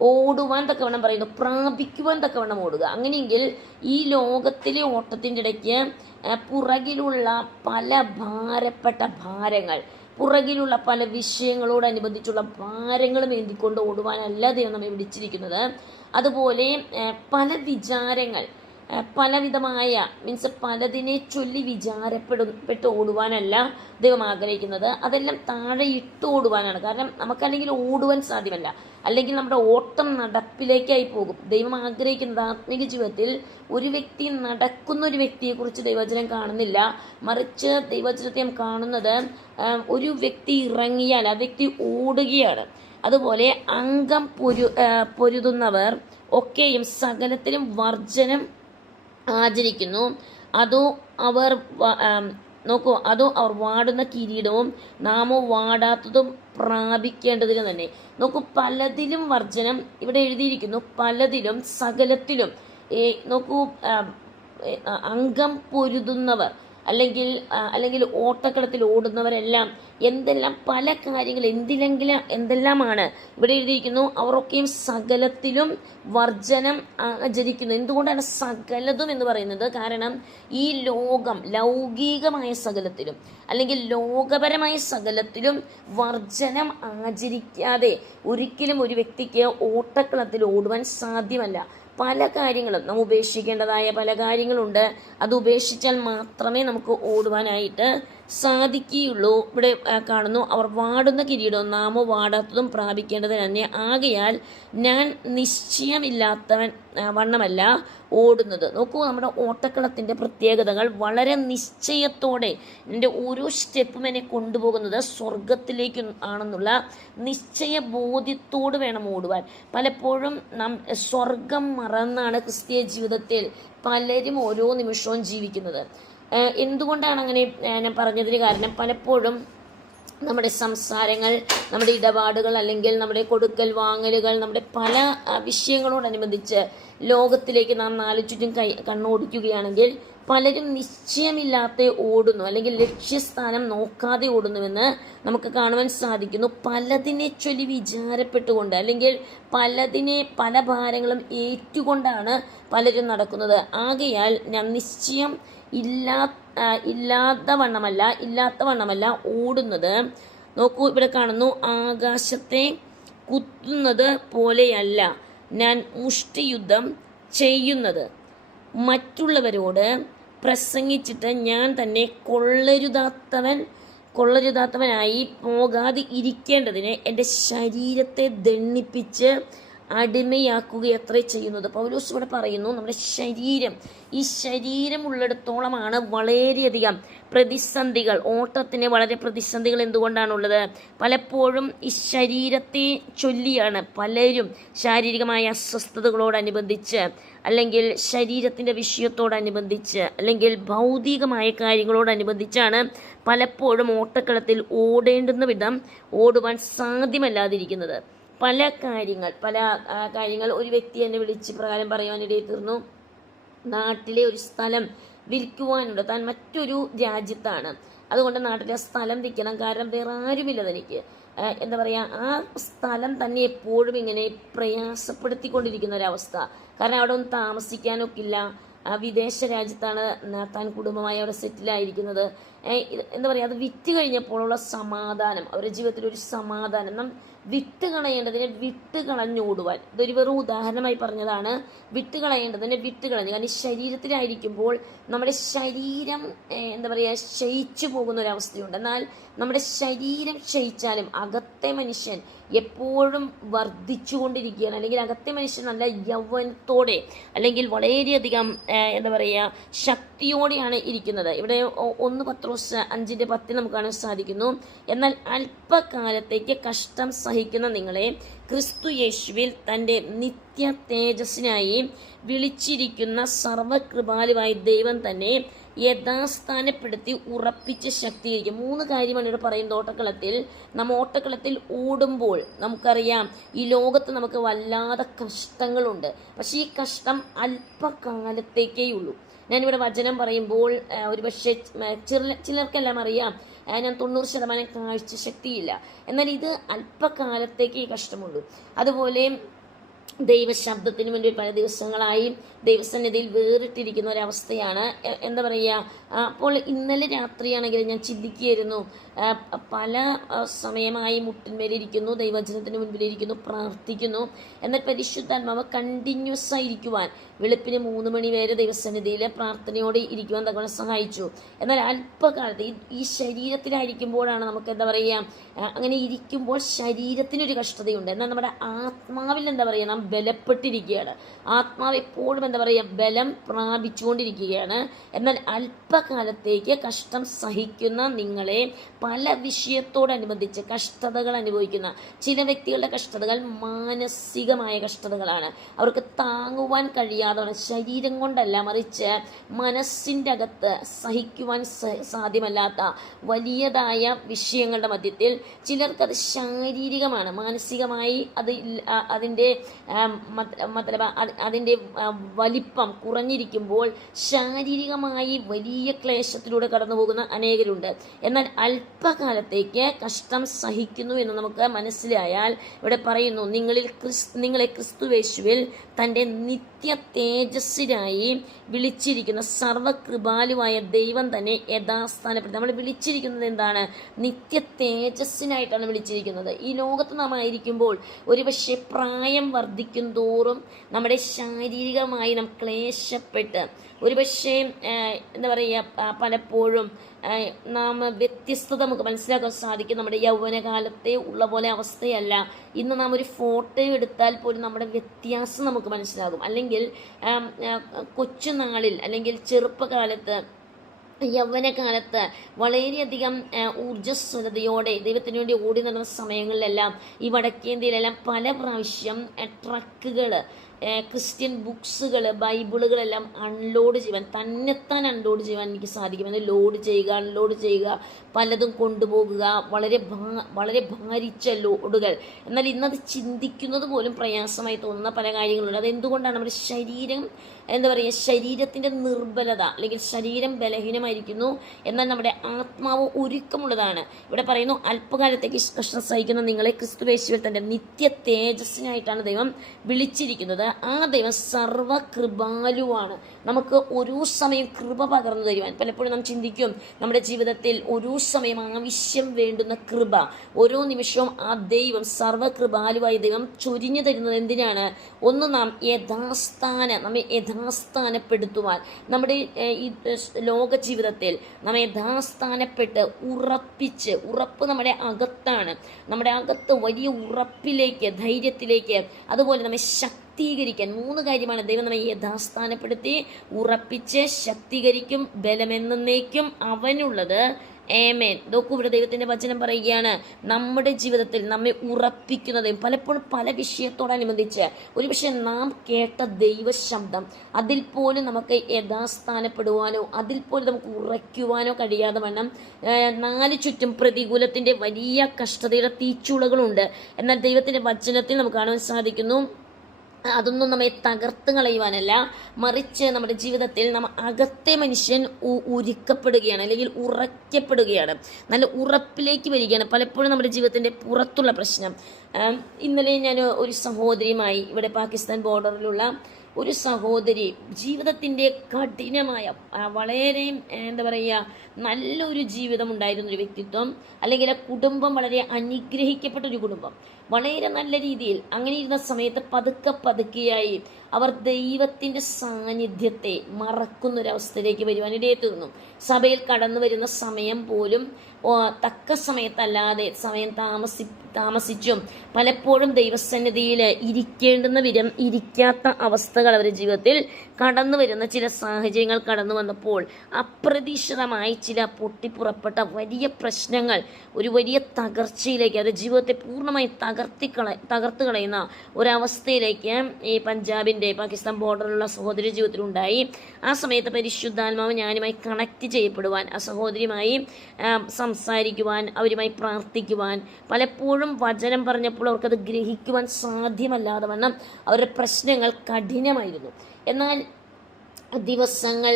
ഓടുവാൻ തക്കവണ്ണം പറയുന്നു, പ്രാപിക്കുവാൻ തക്കവണ്ണം ഓടുക. അങ്ങനെയെങ്കിൽ ഈ ലോകത്തിലെ ഓട്ടത്തിൻ്റെ ഇടയ്ക്ക് പുറകിലുള്ള പല ഭാരപ്പെട്ട ഭാരങ്ങൾ, പുറകിലുള്ള പല വിഷയങ്ങളോടനുബന്ധിച്ചുള്ള ഭാരങ്ങളും ഏന്തിക്കൊണ്ട് ഓടുവാനല്ല ദൈവം നമ്മെ വിളിച്ചിരിക്കുന്നത്. അതുപോലെ പല വിചാരങ്ങൾ, പലവിധമായ പലതിനെ ചൊല്ലി വിചാരപ്പെട്ട് ഓടുവാനല്ല ദൈവം ആഗ്രഹിക്കുന്നത്. അതെല്ലാം താഴെ ഇട്ട് ഓടുവാനാണ്. കാരണം നമുക്കല്ലെങ്കിൽ ഓടുവാൻ സാധ്യമല്ല, അല്ലെങ്കിൽ നമ്മുടെ ഓട്ടം നടപ്പിലേക്കായി പോകും. ദൈവം ആഗ്രഹിക്കുന്നത് ആത്മീക ജീവിതത്തിൽ ഒരു വ്യക്തി നടക്കുന്ന ഒരു വ്യക്തിയെക്കുറിച്ച് ദൈവവചനം കാണുന്നില്ല, മറിച്ച് ദൈവവചനത്തെ കാണുന്നത് ഒരു വ്യക്തി ഇറങ്ങിയാൽ ആ വ്യക്തി ഓടുകയാണ്. അതുപോലെ അംഗം പൊരുതുന്നവർ ഒക്കെയും സകലത്തിലും വർജനം ആചരിക്കുന്നു. അതോ അവർ വാടുന്ന കിരീടവും നാമോ വാടാത്തതും പ്രാപിക്കേണ്ടതിന് തന്നെ. നോക്കൂ, പലതിലും വർജനം ഇവിടെ എഴുതിയിരിക്കുന്നു, പലതിലും, സകലത്തിലും. നോക്കൂ, അംഗം പൊരുതുന്നവർ അല്ലെങ്കിൽ ഓട്ടക്കളത്തിൽ ഓടുന്നവരെല്ലാം എന്തെല്ലാം പല കാര്യങ്ങൾ എന്തെല്ലാമാണ് ഇവിടെ എഴുതിയിരിക്കുന്നു. അവരൊക്കെയും സകലത്തിലും വർജനം ആചരിക്കുന്നു. എന്തുകൊണ്ടാണ് സകലതും എന്ന് പറയുന്നത്? കാരണം ഈ ലോകം, ലൗകികമായ സകലത്തിലും അല്ലെങ്കിൽ ലോകപരമായ സകലത്തിലും വർജനം ആചരിക്കാതെ ഒരിക്കലും ഒരു വ്യക്തിക്ക് ഓട്ടക്കളത്തിൽ ഓടുവാൻ സാധ്യമല്ല. പല കാര്യങ്ങളും നാം ഉപേക്ഷിക്കേണ്ടതായ പല കാര്യങ്ങളുണ്ട്. അത് ഉപേക്ഷിച്ചാൽ മാത്രമേ നമുക്ക് ഓടുവാനായിട്ട് സാധിക്കുകയുള്ളൂ. ഇവിടെ കാണുന്നു, അവർ വാടുന്ന കിരീടവും നാമോ വാടാത്തതും പ്രാപിക്കേണ്ടത് തന്നെ. ആകയാൽ ഞാൻ നിശ്ചയമില്ലാത്തവൻ വണ്ണമല്ല ഓടുന്നത്. നോക്കൂ, നമ്മുടെ ഓട്ടക്കളത്തിൻ്റെ പ്രത്യേകതകൾ വളരെ നിശ്ചയത്തോടെ എൻ്റെ ഓരോ സ്റ്റെപ്പും എന്നെ കൊണ്ടുപോകുന്നത് സ്വർഗത്തിലേക്ക് ആണെന്നുള്ള നിശ്ചയ ബോധ്യത്തോട് വേണം ഓടുവാൻ. പലപ്പോഴും നാം സ്വർഗം മറന്നാണ് ക്രിസ്തീയ ജീവിതത്തിൽ പലരും ഓരോ നിമിഷവും ജീവിക്കുന്നത്. എന്തുകൊണ്ടാണ് അങ്ങനെ ഞാൻ പറഞ്ഞതിന് കാരണം, പലപ്പോഴും നമ്മുടെ സംസാരങ്ങൾ, നമ്മുടെ ഇടപാടുകൾ, അല്ലെങ്കിൽ നമ്മുടെ കൊടുക്കൽ വാങ്ങലുകൾ, നമ്മുടെ പല വിഷയങ്ങളോടനുബന്ധിച്ച് ലോകത്തിലേക്ക് നാം നാലു ചുറ്റും കണ്ണോടിക്കുകയാണെങ്കിൽ പലരും നിശ്ചയമില്ലാതെ ഓടുന്നു, അല്ലെങ്കിൽ ലക്ഷ്യസ്ഥാനം നോക്കാതെ ഓടുന്നുവെന്ന് നമുക്ക് കാണുവാൻ സാധിക്കുന്നു. പലതിനെ ചൊല്ലി വിചാരപ്പെട്ടുകൊണ്ട്, അല്ലെങ്കിൽ പല ഭാരങ്ങളും ഏറ്റുകൊണ്ടാണ് പലരും നടക്കുന്നത്. ആകയാൽ ഞാൻ നിശ്ചയം ഇല്ലാത്ത വണ്ണമല്ല ഓടുന്നത്. നോക്കൂ, ഇവിടെ കാണുന്നു, ആകാശത്തെ കുത്തുന്നത് പോലെയല്ല ഞാൻ മുഷ്ടിയുദ്ധം ചെയ്യുന്നത്. മറ്റുള്ളവരോട് പ്രസംഗിച്ചിട്ട് ഞാൻ തന്നെ കൊള്ളരുതാത്തവനായി പോകാതെ ഇരിക്കേണ്ടതിന് എൻ്റെ ശരീരത്തെ ദണ്ഡിപ്പിച്ച് അടിമയാക്കുകയത്രേ ചെയ്യുന്നത്. പൗലോസ് ഇവിടെ പറയുന്നു, നമ്മുടെ ഈ ശരീരം ഉള്ളിടത്തോളമാണ് വളരെയധികം പ്രതിസന്ധികൾ. ഓട്ടത്തിന് വളരെ പ്രതിസന്ധികൾ എന്തുകൊണ്ടാണുള്ളത്? പലപ്പോഴും ഈ ശരീരത്തെ ചൊല്ലിയാണ് പലരും ശാരീരികമായ അസ്വസ്ഥതകളോടനുബന്ധിച്ച്, അല്ലെങ്കിൽ ശരീരത്തിൻ്റെ വിഷയത്തോടനുബന്ധിച്ച്, അല്ലെങ്കിൽ ഭൗതികമായ കാര്യങ്ങളോടനുബന്ധിച്ചാണ് പലപ്പോഴും ഓട്ടക്കളത്തിൽ ഓടേണ്ടുന്ന വിധം ഓടുവാൻ സാധ്യമല്ലാതിരിക്കുന്നത്. പല കാര്യങ്ങൾ ഒരു വ്യക്തി എന്നെ വിളിച്ച് പ്രകാരം പറയുവാനിടയിൽ തീർന്നു. നാട്ടിലെ ഒരു സ്ഥലം വിൽക്കുവാനുണ്ട്. താൻ മറ്റൊരു രാജ്യത്താണ്, അതുകൊണ്ട് നാട്ടിലെ സ്ഥലം വിൽക്കണം, കാരണം വേറെ ആരുമില്ല തനിക്ക്. എന്താ പറയുക, ആ സ്ഥലം തന്നെ എപ്പോഴും ഇങ്ങനെ പ്രയാസപ്പെടുത്തിക്കൊണ്ടിരിക്കുന്ന ഒരവസ്ഥ. കാരണം അവിടെ ഒന്നും താമസിക്കാനൊക്കില്ല. വിദേശ രാജ്യത്താണ് താൻ കുടുംബമായി അവിടെ സെറ്റിലായിരിക്കുന്നത്. എന്താ പറയുക, അത് വിറ്റ് കഴിഞ്ഞപ്പോഴുള്ള സമാധാനം, അവരുടെ ജീവിതത്തിൽ ഒരു സമാധാനം നാം വിട്ടുകളയേണ്ടതിനെ വിട്ടുകളഞ്ഞോടുവാൻ. ഇതൊരു വെറും ഉദാഹരണമായി പറഞ്ഞതാണ്. വിട്ടുകളയേണ്ടതിനെ വിട്ടുകളഞ്ഞു. കാരണം ശരീരത്തിലായിരിക്കുമ്പോൾ നമ്മുടെ ശരീരം എന്താ പറയുക, ക്ഷയിച്ചു പോകുന്ന ഒരവസ്ഥയുണ്ട്. എന്നാൽ നമ്മുടെ ശരീരം ക്ഷയിച്ചാലും അകത്തെ മനുഷ്യൻ എപ്പോഴും വർദ്ധിച്ചുകൊണ്ടിരിക്കുകയാണ്. അല്ലെങ്കിൽ അകത്തെ മനുഷ്യൻ നല്ല യൗവനത്തോടെ, അല്ലെങ്കിൽ വളരെയധികം എന്താ പറയുക, ശക്തിയോടെയാണ് ഇരിക്കുന്നത്. ഇവിടെ 1 പത്രോസ് 5:10 നമുക്ക് കാണാൻ സാധിക്കുന്നു. എന്നാൽ അല്പകാലത്തേക്ക് കഷ്ടം സഹിക്കുന്ന നിങ്ങളെ ക്രിസ്തു യേശുവിൽ തൻ്റെ നിത്യ തേജസ്സിനായി വിളിച്ചിരിക്കുന്ന സർവകൃപാലുവായ ദൈവം തന്നെ യഥാസ്ഥാനപ്പെടുത്തി ഉറപ്പിച്ച് ശക്തീകരിക്കും. 3 കാര്യമാണ് ഇവിടെ പറയുന്നത്. ഓട്ടക്കളത്തിൽ ഓടുമ്പോൾ നമുക്കറിയാം, ഈ ലോകത്ത് നമുക്ക് വല്ലാതെ കഷ്ടങ്ങളുണ്ട്. പക്ഷെ ഈ കഷ്ടം അല്പകാലത്തേക്കേ ഉള്ളൂ. ഞാനിവിടെ വചനം പറയുമ്പോൾ ഒരുപക്ഷെ ചിലർക്കെല്ലാം അറിയാം, ഞാൻ 90% കാഴ്ച ശക്തിയില്ല. എന്നാൽ ഇത് അല്പകാലത്തേക്ക് കഷ്ടമുള്ളൂ. അതുപോലെ ദൈവശബ്ദത്തിന് വേണ്ടി പല ദിവസങ്ങളായി ദൈവസന്നിധിയിൽ വേറിട്ടിരിക്കുന്ന ഒരവസ്ഥയാണ്. എന്താ പറയുക, അപ്പോൾ ഇന്നലെ രാത്രിയാണെങ്കിൽ ഞാൻ ചിന്തിക്കുകയായിരുന്നു, പല സമയമായി മുട്ടിന്മേലിരിക്കുന്നു, ദൈവവചനത്തിന് മുൻപിലിരിക്കുന്നു, പ്രാർത്ഥിക്കുന്നു. എന്നാൽ പരിശുദ്ധാത്മാവ് കണ്ടിന്യൂസ് ആയിരിക്കുവാൻ, വെളുപ്പിന് 3 മണി വരെ ദൈവസന്നിധിയിൽ പ്രാർത്ഥനയോടെ ഇരിക്കുവാൻ തങ്ങളെ സഹായിച്ചു. എന്നാൽ അല്പകാലത്ത് ഈ ശരീരത്തിലായിരിക്കുമ്പോഴാണ് നമുക്ക് എന്താ പറയുക, അങ്ങനെ ഇരിക്കുമ്പോൾ ശരീരത്തിനൊരു കഷ്ടതയുണ്ട്. എന്നാൽ നമ്മുടെ ആത്മാവിൽ എന്താ പറയുക, നാം ബലപ്പെട്ടിരിക്കുകയാണ്. ആത്മാവ് എപ്പോഴും എന്താ പറയുക, ബലം പ്രാപിച്ചുകൊണ്ടിരിക്കുകയാണ്. എന്നാൽ അല്പകാലത്തേക്ക് കഷ്ടം സഹിക്കുന്ന നിങ്ങളെ, പല വിഷയത്തോടനുബന്ധിച്ച് കഷ്ടതകൾ അനുഭവിക്കുന്ന ചില വ്യക്തികളുടെ കഷ്ടതകൾ മാനസികമായ കഷ്ടതകളാണ്. അവർക്ക് താങ്ങുവാൻ കഴിയാതെ, ശരീരം കൊണ്ടല്ല മറിച്ച് മനസ്സിൻ്റെ അകത്ത് സഹിക്കുവാൻ സാധ്യമല്ലാത്ത വലിയതായ വിഷയങ്ങളുടെ മധ്യത്തിൽ ചിലർക്കത് ശാരീരികമാണ്. മാനസികമായി അതിൻ്റെ വലിപ്പം കുറഞ്ഞിരിക്കുമ്പോൾ ശാരീരികമായി വലിയ വലിയ ക്ലേശത്തിലൂടെ കടന്നു പോകുന്ന അനേകരുണ്ട്. എന്നാൽ അല്പകാലത്തേക്ക് കഷ്ടം സഹിക്കുന്നു എന്ന് നമുക്ക് മനസ്സിലായാൽ ഇവിടെ പറയുന്നു, നിങ്ങളെ ക്രിസ്തുവേശുവിൽ തൻ്റെ നിത്യ തേജസ്സിനായി വിളിച്ചിരിക്കുന്ന സർവകൃപാലുവായ ദൈവം തന്നെ യഥാസ്ഥാനപ്പെടുത്തി. നമ്മൾ വിളിച്ചിരിക്കുന്നത് എന്താണ്? നിത്യ തേജസ്സിനായിട്ടാണ് വിളിച്ചിരിക്കുന്നത്. ഈ ലോകത്ത് നാം ആയിരിക്കുമ്പോൾ ഒരുപക്ഷെ പ്രായം വർദ്ധിക്കും തോറും നമ്മുടെ ശാരീരികമായി നാം ക്ലേശപ്പെട്ട് ഒരുപക്ഷെ എന്താ പറയുക, പലപ്പോഴും നാം വ്യത്യസ്തത നമുക്ക് മനസ്സിലാക്കാൻ സാധിക്കും. നമ്മുടെ യൗവനകാലത്തെ ഉള്ള പോലെ അവസ്ഥയല്ല. ഇന്ന് നാം ഒരു ഫോട്ടോ എടുത്താൽ പോലും നമ്മുടെ വ്യത്യാസം നമുക്ക് മനസ്സിലാകും. അല്ലെങ്കിൽ കൊച്ചുനാളിൽ അല്ലെങ്കിൽ ചെറുപ്പകാലത്ത് യൗവനകാലത്ത് വളരെയധികം ഊർജ്ജസ്വലതയോടെ ദൈവത്തിന് വേണ്ടി ഓടി നടന്ന സമയങ്ങളിലെല്ലാം ഈ വടക്കേന്ത്യയിലെല്ലാം പല പ്രാവശ്യം ട്രക്കുകൾ, ക്രിസ്ത്യൻ ബുക്സുകൾ, ബൈബിളുകളെല്ലാം അൺലോഡ് ചെയ്യുവാൻ, തന്നെത്താൻ അൺലോഡ് ചെയ്യുവാൻ എനിക്ക് സാധിക്കും. അത് ലോഡ് ചെയ്യുക, അൺലോഡ് ചെയ്യുക, പലതും കൊണ്ടുപോകുക, വളരെ ഭാരിച്ച ലോഡുകൾ. എന്നാൽ ഇന്നത് ചിന്തിക്കുന്നത് പോലും പ്രയാസമായി തോന്നുന്ന പല കാര്യങ്ങളുണ്ട്. അതെന്തുകൊണ്ടാണ്? നമ്മുടെ ശരീരം എന്താ പറയുക, ശരീരത്തിൻ്റെ നിർബലത, അല്ലെങ്കിൽ ശരീരം ബലഹീനമായിരിക്കുന്നു, എന്നാൽ നമ്മുടെ ആത്മാവ് ഒരുക്കമുള്ളതാണ്. ഇവിടെ പറയുന്നു, അല്പകാലത്തേക്ക് കഷ്ടം സഹിക്കുന്ന നിങ്ങളെ ക്രിസ്തുവേശുവിൽ തൻ്റെ നിത്യ തേജസ്സിനായിട്ടാണ് ദൈവം വിളിച്ചിരിക്കുന്നത്. ആ ദൈവം സർവകൃപാലുവാണ്. നമുക്ക് ഓരോ സമയം കൃപ പകർന്നു തരുവാൻ. പലപ്പോഴും നാം ചിന്തിക്കും, നമ്മുടെ ജീവിതത്തിൽ ഓരോ സമയം ആവശ്യം വേണ്ടുന്ന കൃപ ഓരോ നിമിഷവും ആ ദൈവം സർവകൃപാലുവായ ദൈവം ചൊരിഞ്ഞു തരുന്നത് എന്തിനാണ്? ഒന്ന്, നമ്മെ യഥാസ്ഥാനപ്പെടുത്തുവാൻ. നമ്മുടെ ഈ ലോക ജീവിതത്തിൽ നമ്മെ യഥാസ്ഥാനപ്പെട്ട് ഉറപ്പ് നമ്മുടെ അകത്താണ്. നമ്മുടെ അകത്ത് വലിയ ഉറപ്പിലേക്ക്, ധൈര്യത്തിലേക്ക്, അതുപോലെ നമ്മെ ശക്തീകരിക്കാൻ 3 കാര്യമാണ് ദൈവം നമ്മെ യഥാസ്ഥാനപ്പെടുത്തി ഉറപ്പിച്ച് ശക്തീകരിക്കും. ബലമെന്നേക്കും അവനുള്ളത്. ആമേൻ. നോക്കൂ, ഇവിടെ ദൈവത്തിൻ്റെ വചനം പറയുകയാണ്, നമ്മുടെ ജീവിതത്തിൽ നമ്മെ ഉറപ്പിക്കുന്നതും പലപ്പോഴും പല വിഷയത്തോടനുബന്ധിച്ച് ഒരുപക്ഷെ നാം കേട്ട ദൈവശബ്ദം അതിൽ പോലും നമുക്ക് യഥാസ്ഥാനപ്പെടുവാനോ അതിൽ പോലും നമുക്ക് ഉറയ്ക്കുവാനോ കഴിയാതെ വണ്ണം 4 ചുറ്റും പ്രതികൂലത്തിൻ്റെ വലിയ കഷ്ടതയുടെ തീച്ചുളകളുണ്ട്. എന്നാൽ ദൈവത്തിൻ്റെ വചനത്തിൽ നമുക്ക് കാണാൻ സാധിക്കുന്നു, അതൊന്നും നമ്മെ തകർത്ത് കളയുവാനല്ല, മറിച്ച് നമ്മുടെ ജീവിതത്തിൽ അകത്തെ മനുഷ്യൻ ഒരുക്കപ്പെടുകയാണ്, അല്ലെങ്കിൽ ഉറയ്ക്കപ്പെടുകയാണ്, നല്ല ഉറപ്പിലേക്ക് വരികയാണ്. പലപ്പോഴും നമ്മുടെ ജീവിതത്തിൻ്റെ പുറത്തുള്ള പ്രശ്നം. ഇന്നലെ ഞാൻ ഒരു സഹോദരിയുമായി, ഇവിടെ പാകിസ്ഥാൻ ബോർഡറിലുള്ള ഒരു സഹോദരി, ജീവിതത്തിൻ്റെ കഠിനമായ വളരെ എന്താ പറയുക, നല്ലൊരു ജീവിതം ഉണ്ടായിരുന്നൊരു വ്യക്തിത്വം, അല്ലെങ്കിൽ ആ കുടുംബം വളരെ അനുഗ്രഹിക്കപ്പെട്ടൊരു കുടുംബം, വളരെ നല്ല രീതിയിൽ അങ്ങനെ ഇരുന്ന സമയത്ത് പതുക്കെയായി അവർ ദൈവത്തിൻ്റെ സാന്നിധ്യത്തെ മറക്കുന്നൊരവസ്ഥയിലേക്ക് വരുവാനിടയെ തീർന്നു. സഭയിൽ കടന്നു വരുന്ന സമയം പോലും തക്ക സമയത്തല്ലാതെ സമയം താമസിച്ചും പലപ്പോഴും ദൈവസന്നിധിയിൽ ഇരിക്കേണ്ടുന്ന വിധം ഇരിക്കാത്ത അവസ്ഥകൾ അവരുടെ ജീവിതത്തിൽ കടന്നു വരുന്ന ചില സാഹചര്യങ്ങൾ കടന്നു വന്നപ്പോൾ അപ്രതീക്ഷിതമായി ചില പൊട്ടിപ്പുറപ്പെട്ട വലിയ പ്രശ്നങ്ങൾ ഒരു വലിയ തകർച്ചയിലേക്ക്, അവരുടെ ജീവിതത്തെ പൂർണ്ണമായി തകർത്ത് കളയുന്ന ഒരവസ്ഥയിലേക്ക് ഈ പാകിസ്ഥാൻ ബോർഡറിലുള്ള സഹോദരി ജീവിതത്തിലുണ്ടായി. ആ സമയത്ത് പരിശുദ്ധാത്മാവ് ഞാനുമായി കണക്ട് ചെയ്യപ്പെടുവാൻ, ആ സഹോദരിയുമായി സംസാരിക്കുവാൻ, അവരുമായി പ്രാർത്ഥിക്കുവാൻ, പലപ്പോഴും വചനം പറഞ്ഞപ്പോൾ അവർക്കത് ഗ്രഹിക്കുവാൻ സാധ്യമല്ലാതെ വണ്ണം അവരുടെ പ്രശ്നങ്ങൾ കഠിനമായിരുന്നു. എന്നാൽ ദിവസങ്ങൾ,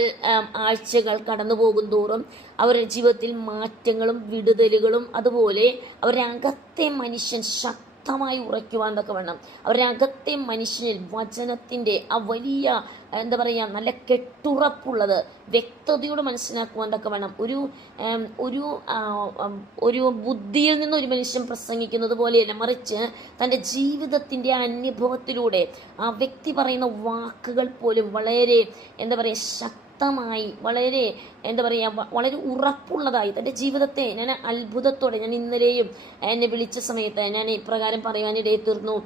ആഴ്ചകൾ കടന്നു പോകും തോറും അവരുടെ ജീവിതത്തിൽ മാറ്റങ്ങളും വിടുതലുകളും, അതുപോലെ അവരുടെ അകത്തെ മനുഷ്യൻ ശക്തമായി ഉറയ്ക്കുവാൻ തക്കവണ്ണം അവരുടെ അകത്തെ മനുഷ്യനിൽ വചനത്തിൻ്റെ ആ വലിയ എന്താ പറയുക, നല്ല കെട്ടുറപ്പുള്ളത് വ്യക്തതയോട് മനസ്സിലാക്കുവാൻ തക്കവണ്ണം ഒരു ബുദ്ധിയിൽ നിന്ന് ഒരു മനുഷ്യൻ പ്രസംഗിക്കുന്നത് പോലെയല്ല, മറിച്ച് തൻ്റെ ജീവിതത്തിൻ്റെ അനുഭവത്തിലൂടെ ആ വ്യക്തി പറയുന്ന വാക്കുകൾ പോലും വളരെ എന്താ പറയുക, ശക്തമായി, വളരെ എന്താ പറയുക, വളരെ ഉറപ്പുള്ളതായി തൻ്റെ ജീവിതത്തെ ഞാൻ അത്ഭുതത്തോടെ, ഞാൻ ഇന്നലെയും എന്നെ വിളിച്ച സമയത്ത് ഞാൻ ഇപ്രകാരം പറയുവാനിടയിൽ തീർന്നു.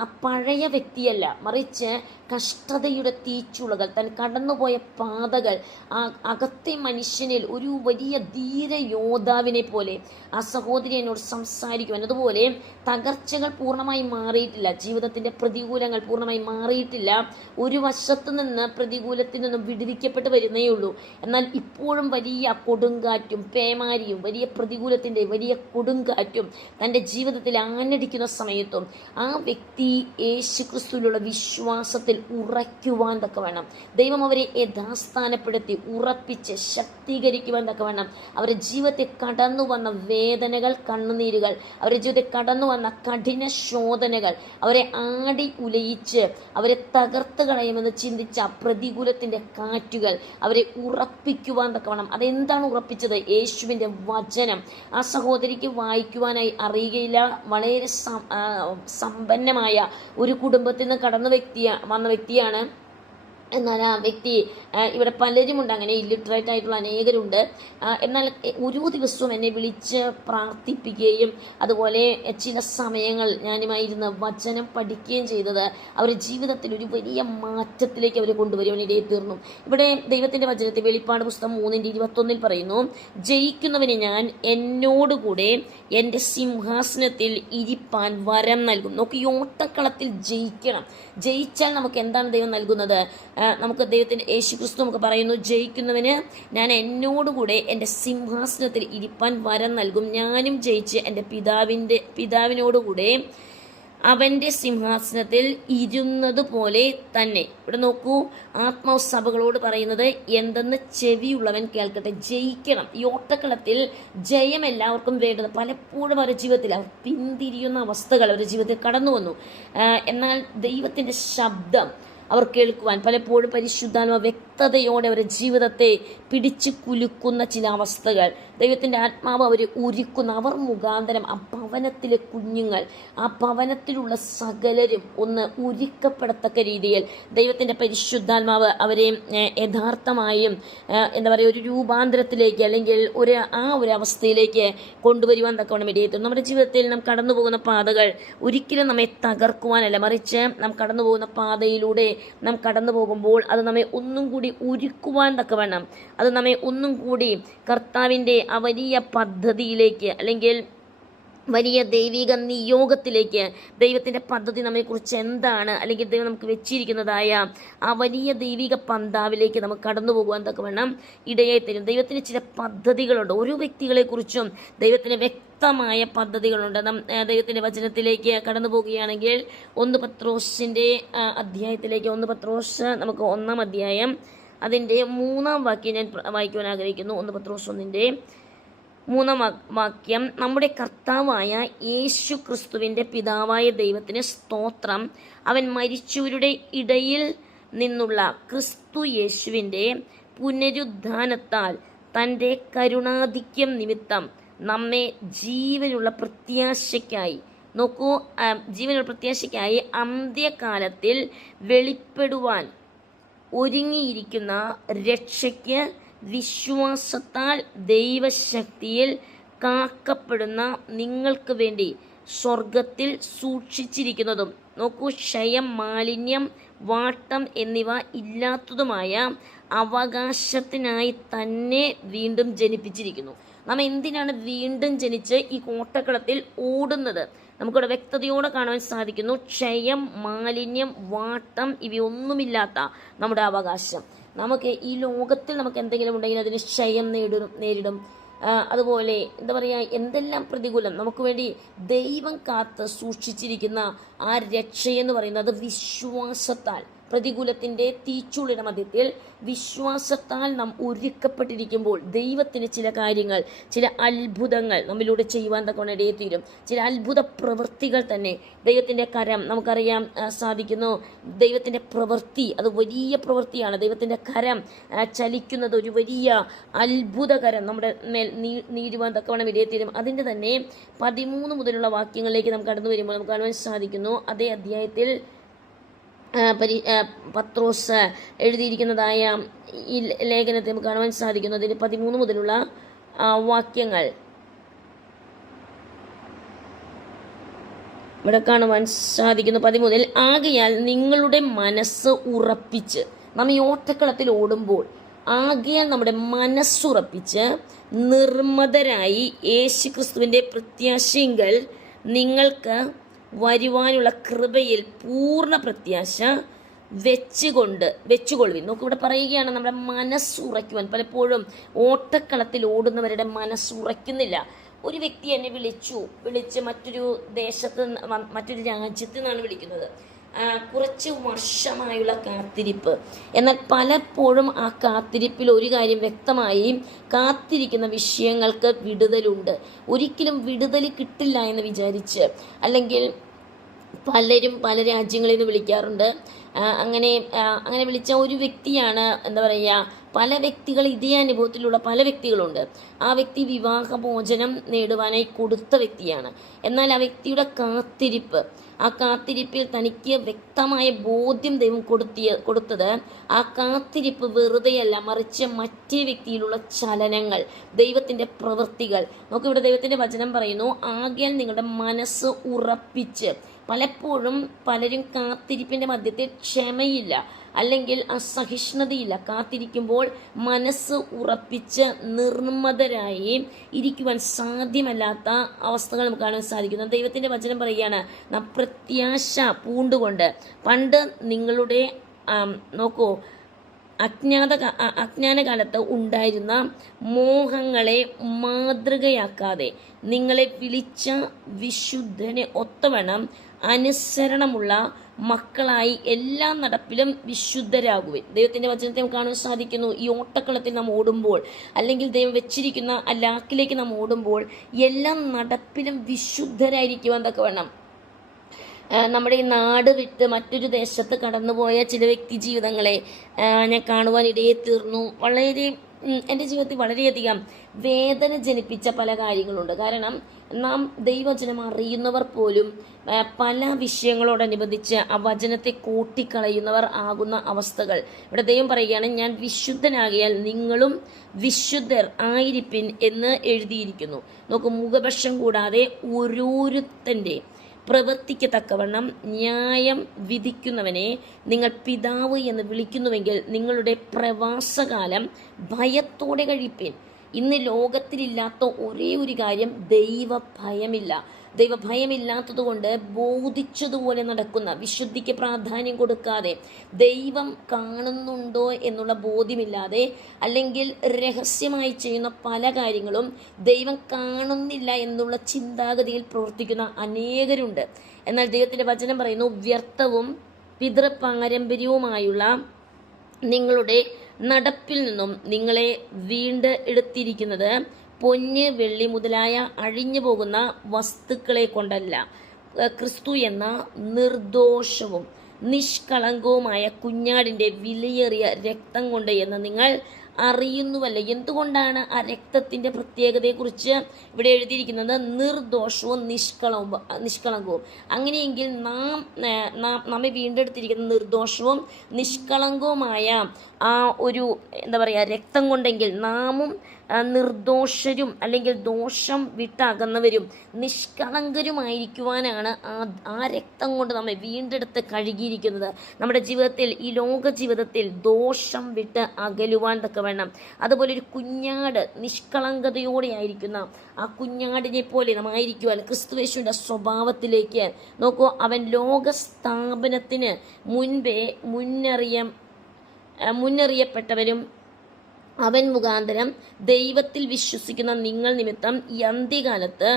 ആ പഴയ വ്യക്തിയല്ല, മറിച്ച് കഷ്ടതയുടെ തീച്ചുളകൾ, താൻ കടന്നുപോയ പാതകൾ, ആ അകത്തെ മനുഷ്യനിൽ ഒരു വലിയ ധീര യോദ്ധാവിനെ പോലെ ആ സഹോദരി എന്നോട് സംസാരിക്കുവാൻ. അതുപോലെ തകർച്ചകൾ പൂർണ്ണമായി മാറിയിട്ടില്ല, ജീവിതത്തിൻ്റെ പ്രതികൂലങ്ങൾ പൂർണ്ണമായി മാറിയിട്ടില്ല, ഒരു വശത്തു നിന്ന് പ്രതികൂലത്തിൽ നിന്നും വിടുവിക്കപ്പെട്ട് വരുന്നേ ഉള്ളൂ. എന്നാൽ ഇപ്പോഴും വലിയ കൊടുങ്കാറ്റും പേമാരിയും വലിയ പ്രതികൂലത്തിൻ്റെ വലിയ കൊടുങ്കാറ്റും തൻ്റെ ജീവിതത്തിൽ ആഞ്ഞടിക്കുന്ന സമയത്തും ആ വ്യക്തി യേശുക്രിസ്തുവിലുള്ള വിശ്വാസത്തിൽ ഉറയ്ക്കുവാൻ തക്കവണ്ണം, ദൈവം അവരെ യഥാസ്ഥാനപ്പെടുത്തി ഉറപ്പിച്ച് ശക്തീകരിക്കുവാൻ തക്കവണ്ണം, അവരുടെ ജീവിതത്തിൽ കടന്നു വന്ന വേദനകൾ, കണ്ണുനീരുകൾ, അവരുടെ ജീവിതത്തിൽ കടന്നു വന്ന കഠിന ശോധനകൾ, അവരെ ആടി ഉലയിച്ച് അവരെ തകർത്ത് കളയുമെന്ന് ചിന്തിച്ച പ്രതികൂലത്തിൻ്റെ കാറ്റുകൾ അവരെ ഉറപ്പിക്കുവാൻ തക്കവണ്ണം. അതെന്താണ് ഉറപ്പിച്ചത്? യേശുവിൻ്റെ വചനം. ആ സഹോദരിക്ക് വായിക്കുവാനായി അറിയുകയില്ല. വളരെ സമ്പന്നമായ ഒരു കുടുംബത്തിൽ നിന്ന് വന്ന വ്യക്തിയാണ്. എന്നാൽ ആ വ്യക്തി, ഇവിടെ പലരുമുണ്ട് അങ്ങനെ ഇല്ലിറ്ററേറ്റ് ആയിട്ടുള്ള അനേകരുണ്ട്. എന്നാൽ ഓരോ ദിവസവും എന്നെ വിളിച്ച് പ്രാർത്ഥിപ്പിക്കുകയും അതുപോലെ ചില സമയങ്ങൾ ഞാനുമായിരുന്ന് വചനം പഠിക്കുകയും ചെയ്തത് അവരുടെ ജീവിതത്തിൽ ഒരു വലിയ മാറ്റത്തിലേക്ക് അവരെ കൊണ്ടുവരുവാൻ ഇടയിൽ തീർന്നു. ഇവിടെ ദൈവത്തിൻ്റെ വചനത്തിൽ വെളിപ്പാട് പുസ്തകം 3:21 പറയുന്നു, ജയിക്കുന്നവന് ഞാൻ എന്നോടുകൂടെ എൻ്റെ സിംഹാസനത്തിൽ ഇരിപ്പാൻ വരം നൽകും. നോക്കി, ഈ ഓട്ടക്കളത്തിൽ ജയിക്കണം. ജയിച്ചാൽ നമുക്ക് എന്താണ് ദൈവം നൽകുന്നത്? നമുക്ക് ദൈവത്തിൻ്റെ യേശുക്രിസ്തു നമുക്ക് പറയുന്നു, ജയിക്കുന്നവന് ഞാൻ എന്നോടുകൂടെ എൻ്റെ സിംഹാസനത്തിൽ ഇരിപ്പാൻ വരം നൽകും. ഞാനും ജയിച്ച് എൻ്റെ പിതാവിനോടുകൂടെ അവൻ്റെ സിംഹാസനത്തിൽ ഇരുന്നതുപോലെ തന്നെ. ഇവിടെ നോക്കൂ, ആത്മാവ് സഭകളോട് പറയുന്നത് എന്തെന്ന് ചെവിയുള്ളവൻ കേൾക്കട്ടെ. ജയിക്കണം. ഈ ഓട്ടക്കളത്തിൽ ജയം എല്ലാവർക്കും വേണ്ടത്. പലപ്പോഴും അവരുടെ ജീവിതത്തിൽ അവർ പിന്തിരിയുന്ന അവസ്ഥകൾ അവരുടെ ജീവിതത്തിൽ കടന്നു വന്നു. എന്നാൽ ദൈവത്തിൻ്റെ ശബ്ദം അവർ കേൾക്കുവാൻ പലപ്പോഴും പരിശുദ്ധാത്മ വ്യക്തതയോടെ അവരുടെ ജീവിതത്തെ പിടിച്ചു കുലുക്കുന്ന ചില അവസ്ഥകൾ, ദൈവത്തിൻ്റെ ആത്മാവ് അവരെ ഒരുക്കുന്ന, അവർ മുഖാന്തരം ആ ഭവനത്തിലെ കുഞ്ഞുങ്ങൾ, ആ ഭവനത്തിലുള്ള സകലരും ഒന്ന് ഒരുക്കപ്പെടത്തക്ക രീതിയിൽ ദൈവത്തിൻ്റെ പരിശുദ്ധാത്മാവ് അവരെ യഥാർത്ഥമായും എന്താ പറയുക, ഒരു രൂപാന്തരത്തിലേക്ക് അല്ലെങ്കിൽ ഒരു അവസ്ഥയിലേക്ക് കൊണ്ടുവരുവാൻ തക്കവണ്ണം ഇടയെത്തും. നമ്മുടെ ജീവിതത്തിൽ നാം കടന്നു പോകുന്ന പാതകൾ ഒരിക്കലും നമ്മെ തകർക്കുവാനല്ല, മറിച്ച് നാം കടന്നു പോകുന്ന പാതയിലൂടെ നാം കടന്നു പോകുമ്പോൾ അത് നമ്മെ ഒന്നും കൂടി ഒരുക്കുവാൻ തക്കവണ്ണം, അത് നമ്മെ ഒന്നും കൂടി കർത്താവിൻ്റെ ആ വലിയ പദ്ധതിയിലേക്ക് അല്ലെങ്കിൽ വലിയ ദൈവിക നിയോഗത്തിലേക്ക്, ദൈവത്തിൻ്റെ പദ്ധതി നമ്മെക്കുറിച്ച് എന്താണ് അല്ലെങ്കിൽ ദൈവം നമുക്ക് വെച്ചിരിക്കുന്നതായ ആ വലിയ ദൈവിക പന്താവിലേക്ക് നമുക്ക് കടന്നു പോകുവാൻ തക്കവണ്ണം ഇടയായി തരും. ദൈവത്തിന് ചില പദ്ധതികളുണ്ട്. ഓരോ വ്യക്തികളെക്കുറിച്ചും ദൈവത്തിന് വ്യക്തമായ പദ്ധതികളുണ്ട്. ദൈവത്തിൻ്റെ വചനത്തിലേക്ക് കടന്നു പോവുകയാണെങ്കിൽ 1 പത്രോസിൻ്റെ അധ്യായത്തിലേക്ക്, 1 പത്രോസ് നമുക്ക് 1-ാം അധ്യായം അതിൻ്റെ 3-ാം വാക്യം ഞാൻ വായിക്കുവാൻ ആഗ്രഹിക്കുന്നു. 1 പത്രോസ് 1-ന്റെ 3-ാം വാക്യം, നമ്മുടെ കർത്താവായ യേശു ക്രിസ്തുവിൻ്റെ പിതാവായ ദൈവത്തിന് സ്തോത്രം. അവൻ മരിച്ചവരുടെ ഇടയിൽ നിന്നുള്ള ക്രിസ്തു യേശുവിൻ്റെ പുനരുദ്ധാനത്താൽ തൻ്റെ കരുണാധിക്യം നിമിത്തം നമ്മെ ജീവനുള്ള പ്രത്യാശയ്ക്കായി, നോക്കൂ, ജീവനുള്ള പ്രത്യാശയ്ക്കായി അന്ത്യകാലത്തിൽ വെളിപ്പെടുവാൻ ഒരുങ്ങിയിരിക്കുന്ന രക്ഷയ്ക്ക് വിശ്വാസത്താൽ ദൈവശക്തിയിൽ കാക്കപ്പെടുന്ന നിങ്ങൾക്ക് വേണ്ടി സ്വർഗത്തിൽ സൂക്ഷിച്ചിരിക്കുന്നതും, നോക്കൂ, ക്ഷയം, മാലിന്യം, വാട്ടം എന്നിവ ഇല്ലാത്തതുമായ അവകാശത്തിനായി തന്നെ വീണ്ടും ജനിപ്പിച്ചിരിക്കുന്നു. നാം എന്തിനാണ് വീണ്ടും ജനിച്ച് ഈ കോട്ടക്കളത്തിൽ ഓടുന്നത്? നമുക്കിവിടെ വ്യക്തതയോടെ കാണുവാൻ സാധിക്കുന്നു. ക്ഷയം, മാലിന്യം, വാട്ടം ഇവയൊന്നുമില്ലാത്ത നമ്മുടെ അവകാശം. നമുക്ക് ഈ ലോകത്തിൽ നമുക്ക് എന്തെങ്കിലും ഉണ്ടെങ്കിൽ അതിന് ക്ഷയം നേരിടും. അതുപോലെ എന്താ പറയുക, എന്തെല്ലാം പ്രതികൂലം നമുക്ക് വേണ്ടി ദൈവം കാത്ത് സൂക്ഷിച്ചിരിക്കുന്ന ആ രക്ഷയെന്ന് പറയുന്നത് വിശ്വാസത്താൽ, പ്രതികൂലത്തിൻ്റെ തീച്ചുളിയുടെ മധ്യത്തിൽ വിശ്വാസത്താൽ നാം ഒരുക്കപ്പെട്ടിരിക്കുമ്പോൾ ദൈവത്തിന് ചില കാര്യങ്ങൾ, ചില അത്ഭുതങ്ങൾ നമ്മിലൂടെ ചെയ്യുവാൻ തക്കവണ്ണം ഇടയെത്തീരും. ചില അത്ഭുത പ്രവൃത്തികൾ തന്നെ ദൈവത്തിൻ്റെ കരം നമുക്കറിയാൻ സാധിക്കുന്നു. ദൈവത്തിൻ്റെ പ്രവൃത്തി അത് വലിയ പ്രവൃത്തിയാണ്. ദൈവത്തിൻ്റെ കരം ചലിക്കുന്നത് ഒരു വലിയ അത്ഭുതകരം നമ്മുടെ മേൽ നീരുവാൻ തക്കവണ്ണം ഇടയെത്തീരും. അതിൻ്റെ തന്നെ 13 മുതലുള്ള വാക്യങ്ങളിലേക്ക് നാം കടന്നു വരുമ്പോൾ നമുക്ക് കാണുവാൻ സാധിക്കുന്നു. അതേ അധ്യായത്തിൽ പത്രോസ് എഴുതിയിരിക്കുന്നതായ ഈ ലേഖനത്തെ നമുക്ക് കാണുവാൻ സാധിക്കുന്നു. അതിൽ 13 മുതലുള്ള വാക്യങ്ങൾ ഇവിടെ കാണുവാൻ സാധിക്കുന്നു. 13 ആകയാൽ നിങ്ങളുടെ മനസ്സ് ഉറപ്പിച്ച്, നാം ഈ ഓട്ടക്കളത്തിൽ ഓടുമ്പോൾ ആകയാൽ നമ്മുടെ മനസ്സുറപ്പിച്ച് നിർമ്മതരായി യേശുക്രിസ്തുവിൻ്റെ പ്രത്യാശയെങ്കിൽ നിങ്ങൾക്ക് വരുവാനുള്ള കൃപയിൽ പൂർണ്ണ പ്രത്യാശ വെച്ചുകൊള്ളുവിൻ. നോക്ക്, ഇവിടെ പറയുകയാണ് നമ്മുടെ മനസ്സുറയ്ക്കുവാൻ. പലപ്പോഴും ഓട്ടക്കളത്തിൽ ഓടുന്നവരുടെ മനസ്സുറയ്ക്കുന്നില്ല. ഒരു വ്യക്തി എന്നെ വിളിച്ച് മറ്റൊരു ദേശത്ത്, മറ്റൊരു രാജ്യത്ത് നിന്നാണ് വിളിക്കുന്നത്. കുറച്ച് വർഷമായുള്ള കാത്തിരിപ്പ്. എന്നാൽ പലപ്പോഴും ആ കാത്തിരിപ്പിൽ ഒരു കാര്യം വ്യക്തമായി, കാത്തിരിക്കുന്ന വിഷയങ്ങൾക്ക് വിടുതലുണ്ട്. ഒരിക്കലും വിടുതൽ കിട്ടില്ല എന്ന് വിചാരിച്ച്, അല്ലെങ്കിൽ പലരും പല രാജ്യങ്ങളിൽ നിന്ന് വിളിക്കാറുണ്ട്. അങ്ങനെ വിളിച്ച ഒരു വ്യക്തിയാണ്, എന്താ പറയുക, പല വ്യക്തികൾ ഇതേ അനുഭവത്തിലുള്ള പല വ്യക്തികളുണ്ട്. ആ വ്യക്തി വിവാഹമോചനം നേടുവാനായി കൊടുത്ത വ്യക്തിയാണ്. എന്നാൽ ആ വ്യക്തിയുടെ ആ കാത്തിരിപ്പിൽ തനിക്ക് വ്യക്തമായ ബോധ്യം ദൈവം കൊടുത്തത് ആ കാത്തിരിപ്പ് വെറുതെയല്ല, മറിച്ച് മറ്റേ വ്യക്തിയിലുള്ള ചലനങ്ങൾ, ദൈവത്തിൻ്റെ പ്രവൃത്തികൾ. നമുക്കിവിടെ ദൈവത്തിൻ്റെ വചനം പറയുന്നു, ആകയാൽ നിങ്ങളുടെ മനസ്സ് ഉറപ്പിച്ച്. പലപ്പോഴും പലരും കാത്തിരിപ്പിൻ്റെ മധ്യത്തിൽ ക്ഷമയില്ല, അല്ലെങ്കിൽ അസഹിഷ്ണുതയില്ല. കാത്തിരിക്കുമ്പോൾ മനസ്സ് ഉറപ്പിച്ച് നിർമ്മതരായി ഇരിക്കുവാൻ സാധ്യമല്ലാത്ത അവസ്ഥകൾ നമുക്ക് കാണാൻ സാധിക്കുന്നു. ദൈവത്തിൻ്റെ വചനം പറയുകയാണ്, നാം പ്രത്യാശ പൂണ്ടുകൊണ്ട്. പണ്ട് നിങ്ങളുടെ നോക്കൂ, അജ്ഞാനകാലത്ത് ഉണ്ടായിരുന്ന മോഹങ്ങളെ മാതൃകയാക്കാതെ നിങ്ങളെ വിളിച്ച വിശുദ്ധനെ ഒത്തവണ്ണം അനുസരണമുള്ള മക്കളായി എല്ലാ നടപ്പിലും വിശുദ്ധരാകുവിൻ. ദൈവത്തിൻ്റെ വചനത്തെ നമുക്ക് കാണാൻ സാധിക്കുന്നു. ഈ ഓട്ടക്കളത്തിൽ നാം ഓടുമ്പോൾ, അല്ലെങ്കിൽ ദൈവം വെച്ചിരിക്കുന്ന ആ ലാക്കിലേക്ക് നാം ഓടുമ്പോൾ, എല്ലാ നടപ്പിലും വിശുദ്ധരായിരിക്കുവാൻ തക്കവണ്ണം. നമ്മുടെ ഈ നാട് വിട്ട് മറ്റൊരു ദേശത്ത് കടന്നുപോയ ചില വ്യക്തി ജീവിതങ്ങളെ ഞാൻ കാണുവാൻ ഇടയെ തീർന്നു. എൻ്റെ ജീവിതത്തിൽ വളരെയധികം വേദന ജനിപ്പിച്ച പല കാര്യങ്ങളുണ്ട്. കാരണം നാം ദൈവവചനം അറിയുന്നവർ പോലും പല വിഷയങ്ങളോടനുബന്ധിച്ച് ആ വചനത്തെ കൂട്ടിക്കളയുന്നവർ ആകുന്ന അവസ്ഥകൾ. ഇവിടെ ദൈവം പറയുകയാണ്, ഞാൻ വിശുദ്ധനാകിയാൽ നിങ്ങളും വിശുദ്ധർ ആയിരിപ്പിൻ എന്ന് എഴുതിയിരിക്കുന്നു. നോക്കൂ, മുഖപക്ഷം കൂടാതെ ഓരോരുത്തൻ്റെ പ്രവൃത്തിക്ക് തക്കവണ്ണം ന്യായം വിധിക്കുന്നവനെ നിങ്ങൾ പിതാവ് എന്ന് വിളിക്കുന്നുവെങ്കിൽ നിങ്ങളുടെ പ്രവാസകാലം ഭയത്തോടെ കഴിപ്പിൻ. ഇന്ന് ലോകത്തിലില്ലാത്ത ഒരേ ഒരു കാര്യം ദൈവഭയമില്ല. ദൈവഭയമില്ലാത്തതുകൊണ്ട് ബോധിച്ചതുപോലെ നടക്കുന്ന, വിശുദ്ധിക്ക് പ്രാധാന്യം കൊടുക്കാതെ, ദൈവം കാണുന്നുണ്ടോ എന്നുള്ള ബോധ്യമില്ലാതെ, അല്ലെങ്കിൽ രഹസ്യമായി ചെയ്യുന്ന പല കാര്യങ്ങളും ദൈവം കാണുന്നില്ല എന്നുള്ള ചിന്താഗതിയിൽ പ്രവർത്തിക്കുന്ന അനേകരുണ്ട്. എന്നാൽ ദൈവത്തിൻ്റെ വചനം പറയുന്നു, വ്യർത്ഥവും പിതൃപാരമ്പര്യവുമായുള്ള നിങ്ങളുടെ നടപ്പിൽ നിന്നും നിങ്ങളെ എടുത്തിരിക്കുന്നത് പൊന്ന് വെള്ളി മുതലായ അഴിഞ്ഞു പോകുന്ന വസ്തുക്കളെ കൊണ്ടല്ല, ക്രിസ്തു എന്ന നിർദോഷവും നിഷ്കളങ്കവുമായ കുഞ്ഞാടിൻ്റെ വിലയേറിയ രക്തം കൊണ്ട് എന്ന് നിങ്ങൾ അറിയുന്നുവല്ല. എന്തുകൊണ്ടാണ് ആ രക്തത്തിൻ്റെ പ്രത്യേകതയെക്കുറിച്ച് ഇവിടെ എഴുതിയിരിക്കുന്നത്? നിർദോഷവും നിഷ്കളങ്കവും. അങ്ങനെയെങ്കിൽ നമ്മെ വീണ്ടെടുത്തിരിക്കുന്ന നിർദോഷവും നിഷ്കളങ്കവുമായ ആ ഒരു, എന്താ പറയുക, രക്തം കൊണ്ടെങ്കിൽ നാമും നിർദോഷരും, അല്ലെങ്കിൽ ദോഷം വിട്ടകന്നവരും നിഷ്കളങ്കരുമായിരിക്കുവാനാണ് ആ രക്തം കൊണ്ട് നമ്മെ വീണ്ടെടുത്ത് കഴുകിയിരിക്കുന്നത്. നമ്മുടെ ജീവിതത്തിൽ, ഈ ലോക ജീവിതത്തിൽ ദോഷം വിട്ട് അകലുവാൻ തക്കവണ്ണം. അതുപോലെ ഒരു കുഞ്ഞാട് നിഷ്കളങ്കതയോടെ ആയിരിക്കുന്ന ആ കുഞ്ഞാടിനെ പോലെ നാം ആയിരിക്കുവാൻ ക്രിസ്തുയേശുവിൻ്റെ സ്വഭാവത്തിലേക്ക് നോക്കൂ. അവൻ ലോകസ്ഥാപനത്തിന് മുൻപേ മുന്നറിയപ്പെട്ടവരും അവൻ മുഖാന്തരം ദൈവത്തിൽ വിശ്വസിക്കുന്ന നിങ്ങൾ നിമിത്തം ഈ അന്ത്യകാലത്ത്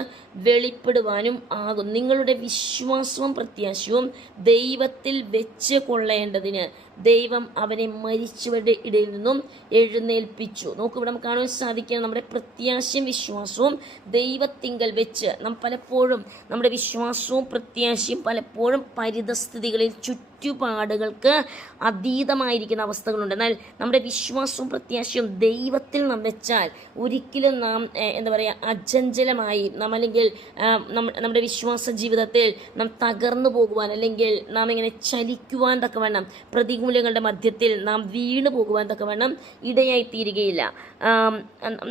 വെളിപ്പെടുവാനും ആകും. നിങ്ങളുടെ വിശ്വാസവും പ്രത്യാശയും ദൈവത്തിൽ വെച്ച് കൊള്ളേണ്ടതിന് ദൈവം അവനെ മരിച്ചവരുടെ ഇടയിൽ നിന്നും എഴുന്നേൽപ്പിച്ചു. നോക്കൂ, ഇവിടെ നമുക്ക് കാണാൻ സാധിക്കുക, നമ്മുടെ പ്രത്യാശയും വിശ്വാസവും ദൈവത്തിങ്കൽ വെച്ച് നാം പലപ്പോഴും നമ്മുടെ വിശ്വാസവും പ്രത്യാശയും പലപ്പോഴും പരിതസ്ഥിതികളിൽ ചുറ്റുപാടുകൾക്ക് അതീതമായിരിക്കുന്ന അവസ്ഥകളുണ്ട്. എന്നാൽ നമ്മുടെ വിശ്വാസവും പ്രത്യാശയും ദൈവത്തിൽ നാം വെച്ചാൽ ഒരിക്കലും നാം, എന്താ പറയുക, അചഞ്ചലമായി നാം, അല്ലെങ്കിൽ നമ്മുടെ വിശ്വാസ ജീവിതത്തിൽ നാം തകർന്നു പോകുവാൻ, അല്ലെങ്കിൽ നാം ഇങ്ങനെ ചലിക്കുവാൻ തക്കവണ്ണം, പ്രതികൂലങ്ങളുടെ മധ്യത്തിൽ നാം വീണു പോകുവാൻ തക്കവണ്ണം ഇടയായിത്തീരുകയില്ല.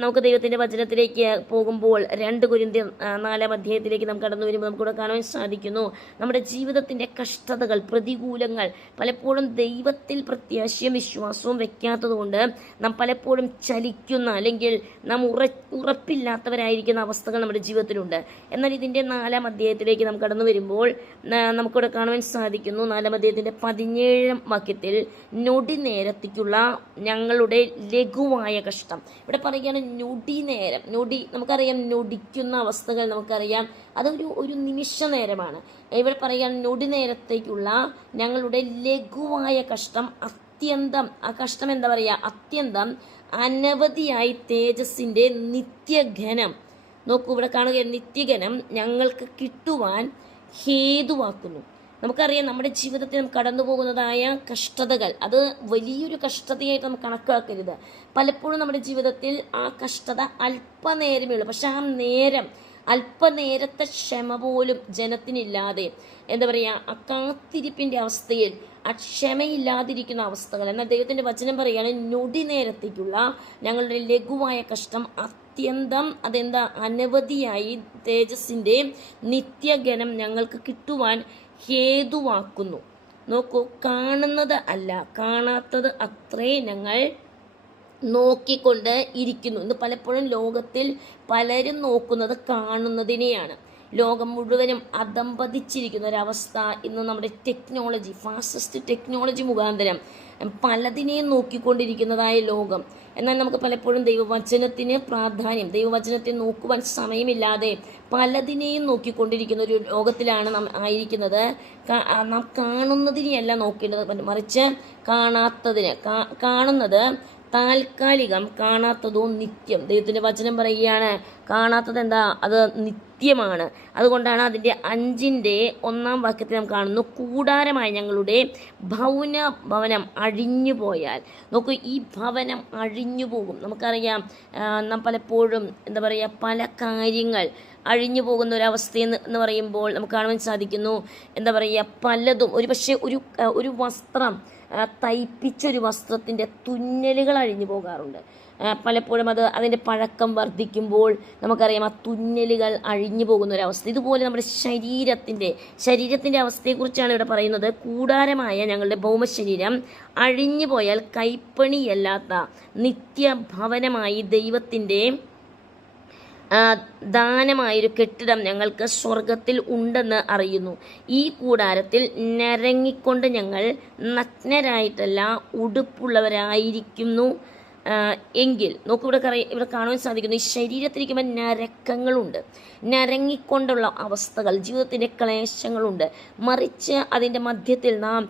നമുക്ക് ദൈവത്തിൻ്റെ വചനത്തിലേക്ക് പോകുമ്പോൾ 2 കൊരിന്ത്യർ 4-ാം അധ്യായത്തിലേക്ക് നാം കടന്നു വരുമ്പോൾ നമുക്കിവിടെ കാണാൻ സാധിക്കുന്നു, നമ്മുടെ ജീവിതത്തിൻ്റെ കഷ്ടതകൾ, പ്രതികൂലങ്ങൾ പലപ്പോഴും ദൈവത്തിൽ പ്രത്യാശയും വിശ്വാസവും വെക്കാത്തതുകൊണ്ട് നാം പലപ്പോഴും ചലിക്കുന്ന, അല്ലെങ്കിൽ നാം ഉറപ്പില്ലാത്തവരായിരിക്കുന്ന അവസ്ഥകൾ നമ്മുടെ ജീവിതത്തിലുണ്ട്. എന്നാൽ ഇതിൻ്റെ 4-ാം അധ്യായത്തിലേക്ക് നാം കടന്നു വരുമ്പോൾ നമുക്കിവിടെ കാണുവാൻ സാധിക്കുന്നു, 4-ാം അധ്യായത്തിൻ്റെ 17-ാം വാക്യത്തിൽ ജീവിതത്തിൽ നൊടി നേരത്തേക്കുള്ള ഞങ്ങളുടെ ലഘുവായ കഷ്ടം. ഇവിടെ പറയുകയാണ് നൊടി നേരം. നമുക്കറിയാം നൊടിക്കുന്ന അവസ്ഥകൾ നമുക്കറിയാം, അതൊരു നിമിഷ നേരമാണ്. ഇവിടെ പറയുകയാണ് നൊടി നേരത്തേക്കുള്ള ഞങ്ങളുടെ ലഘുവായ കഷ്ടം അത്യന്തം, ആ കഷ്ടം എന്താ പറയുക, അത്യന്തം അനവധിയായി തേജസ്സിൻ്റെ നിത്യഘനം. നോക്കൂ, ഇവിടെ കാണുക, നിത്യഘനം ഞങ്ങൾക്ക് കിട്ടുവാൻ ഹേതുവാക്കുന്നു. നമുക്കറിയാം നമ്മുടെ ജീവിതത്തിൽ നമുക്ക് കടന്നു പോകുന്നതായ കഷ്ടതകൾ, അത് വലിയൊരു കഷ്ടതയായിട്ട് നമുക്ക് കണക്കാക്കരുത്. പലപ്പോഴും നമ്മുടെ ജീവിതത്തിൽ ആ കഷ്ടത അല്പനേരമേ ഉള്ളൂ. പക്ഷെ ആ നേരം, അല്പനേരത്തെ ക്ഷമ പോലും ജനത്തിനില്ലാതെ, എന്താ പറയുക, ആ കാത്തിരിപ്പിൻ്റെ അവസ്ഥയിൽ ആ ക്ഷമയില്ലാതിരിക്കുന്ന അവസ്ഥകൾ. എന്നാൽ ദൈവത്തിൻ്റെ വചനം പറയുകയാണ് നൊടി നേരത്തേക്കുള്ള ഞങ്ങളുടെ ലഘുവായ കഷ്ടം അത്യന്തം, അതെന്താ, അനവധിയായി തേജസ്സിൻ്റെ നിത്യഘനം ഞങ്ങൾക്ക് കിട്ടുവാൻ ഹേതുവാക്കുന്നു. നോക്കൂ, കാണുന്നത് അല്ല, കാണാത്തത് അത്രേ ഞങ്ങൾ നോക്കിക്കൊണ്ട് ഇരിക്കുന്നു. ഇന്ന് പലപ്പോഴും ലോകത്തിൽ പലരും നോക്കുന്നത് കാണുന്നതിനെയാണ്. ലോകം മുഴുവനും അധംപതിച്ചിരിക്കുന്ന ഒരവസ്ഥ ഇന്ന് നമ്മുടെ ടെക്നോളജി, ഫാസ്റ്റസ്റ്റ് ടെക്നോളജി മുഖാന്തരം പലതിനെയും നോക്കിക്കൊണ്ടിരിക്കുന്നതായ ലോകം. എന്നാൽ നമുക്ക് പലപ്പോഴും ദൈവവചനത്തിന് പ്രാധാന്യം, ദൈവവചനത്തെ നോക്കുവാൻ സമയമില്ലാതെ പലതിനെയും നോക്കിക്കൊണ്ടിരിക്കുന്ന ഒരു ലോകത്തിലാണ് നാം ആയിരിക്കുന്നത്. നാം കാണുന്നതിനെയല്ല നോക്കേണ്ടത്, മറിച്ച് കാണുന്നത് താൽക്കാലികം, കാണാത്തതോ നിത്യം. ദൈവത്തിൻ്റെ വചനം പറയുകയാണ് കാണാത്തത് എന്താ, അത് നിത്യമാണ്. അതുകൊണ്ടാണ് അതിൻ്റെ 5-1 വാക്യത്തിൽ നാം കാണുന്നു, കൂടാരമായ ഞങ്ങളുടെ ഭവനം അഴിഞ്ഞുപോയാൽ. നോക്കൂ, ഈ ഭവനം അഴിഞ്ഞു പോകും. നമുക്കറിയാം, നാം പലപ്പോഴും എന്താ പറയുക, പല കാര്യങ്ങൾ അഴിഞ്ഞു പോകുന്ന ഒരവസ്ഥയെന്ന് പറയുമ്പോൾ നമുക്ക് കാണുവാൻ സാധിക്കുന്നു. എന്താ പറയുക, പലതും, ഒരു വസ്ത്രം, തയ്പ്പിച്ചൊരു വസ്ത്രത്തിൻ്റെ തുന്നലുകൾ അഴിഞ്ഞു പോകാറുണ്ട്. പലപ്പോഴും അതിൻ്റെ പഴക്കം വർദ്ധിക്കുമ്പോൾ നമുക്കറിയാം ആ തുന്നലുകൾ അഴിഞ്ഞു പോകുന്ന ഒരവസ്ഥ. ഇതുപോലെ നമ്മുടെ ശരീരത്തിൻ്റെ അവസ്ഥയെക്കുറിച്ചാണ് ഇവിടെ പറയുന്നത്. കൂടാരമായ ഞങ്ങളുടെ ഭൗമശരീരം അഴിഞ്ഞു പോയാൽ കൈപ്പണിയല്ലാത്ത നിത്യഭവനമായി ദൈവത്തിൻ്റെ ദാനമായൊരു കെട്ടിടം ഞങ്ങൾക്ക് സ്വർഗത്തിൽ ഉണ്ടെന്ന് അറിയുന്നു. ഈ കൂടാരത്തിൽ ഞരങ്ങിക്കൊണ്ട് ഞങ്ങൾ നഗ്നരായിട്ടല്ല ഉടുപ്പുള്ളവരായിരിക്കുന്നു എങ്കിൽ. നോക്കൂ, ഇവിടെ കാണുവാൻ സാധിക്കുന്നു, ഈ ശരീരത്തിരിക്കുമ്പോൾ ഞരക്കങ്ങളുണ്ട്, ഞരങ്ങിക്കൊണ്ടുള്ള അവസ്ഥകൾ, ജീവിതത്തിൻ്റെ ക്ലേശങ്ങളുണ്ട്. മറിച്ച് അതിൻ്റെ മധ്യത്തിൽ നാം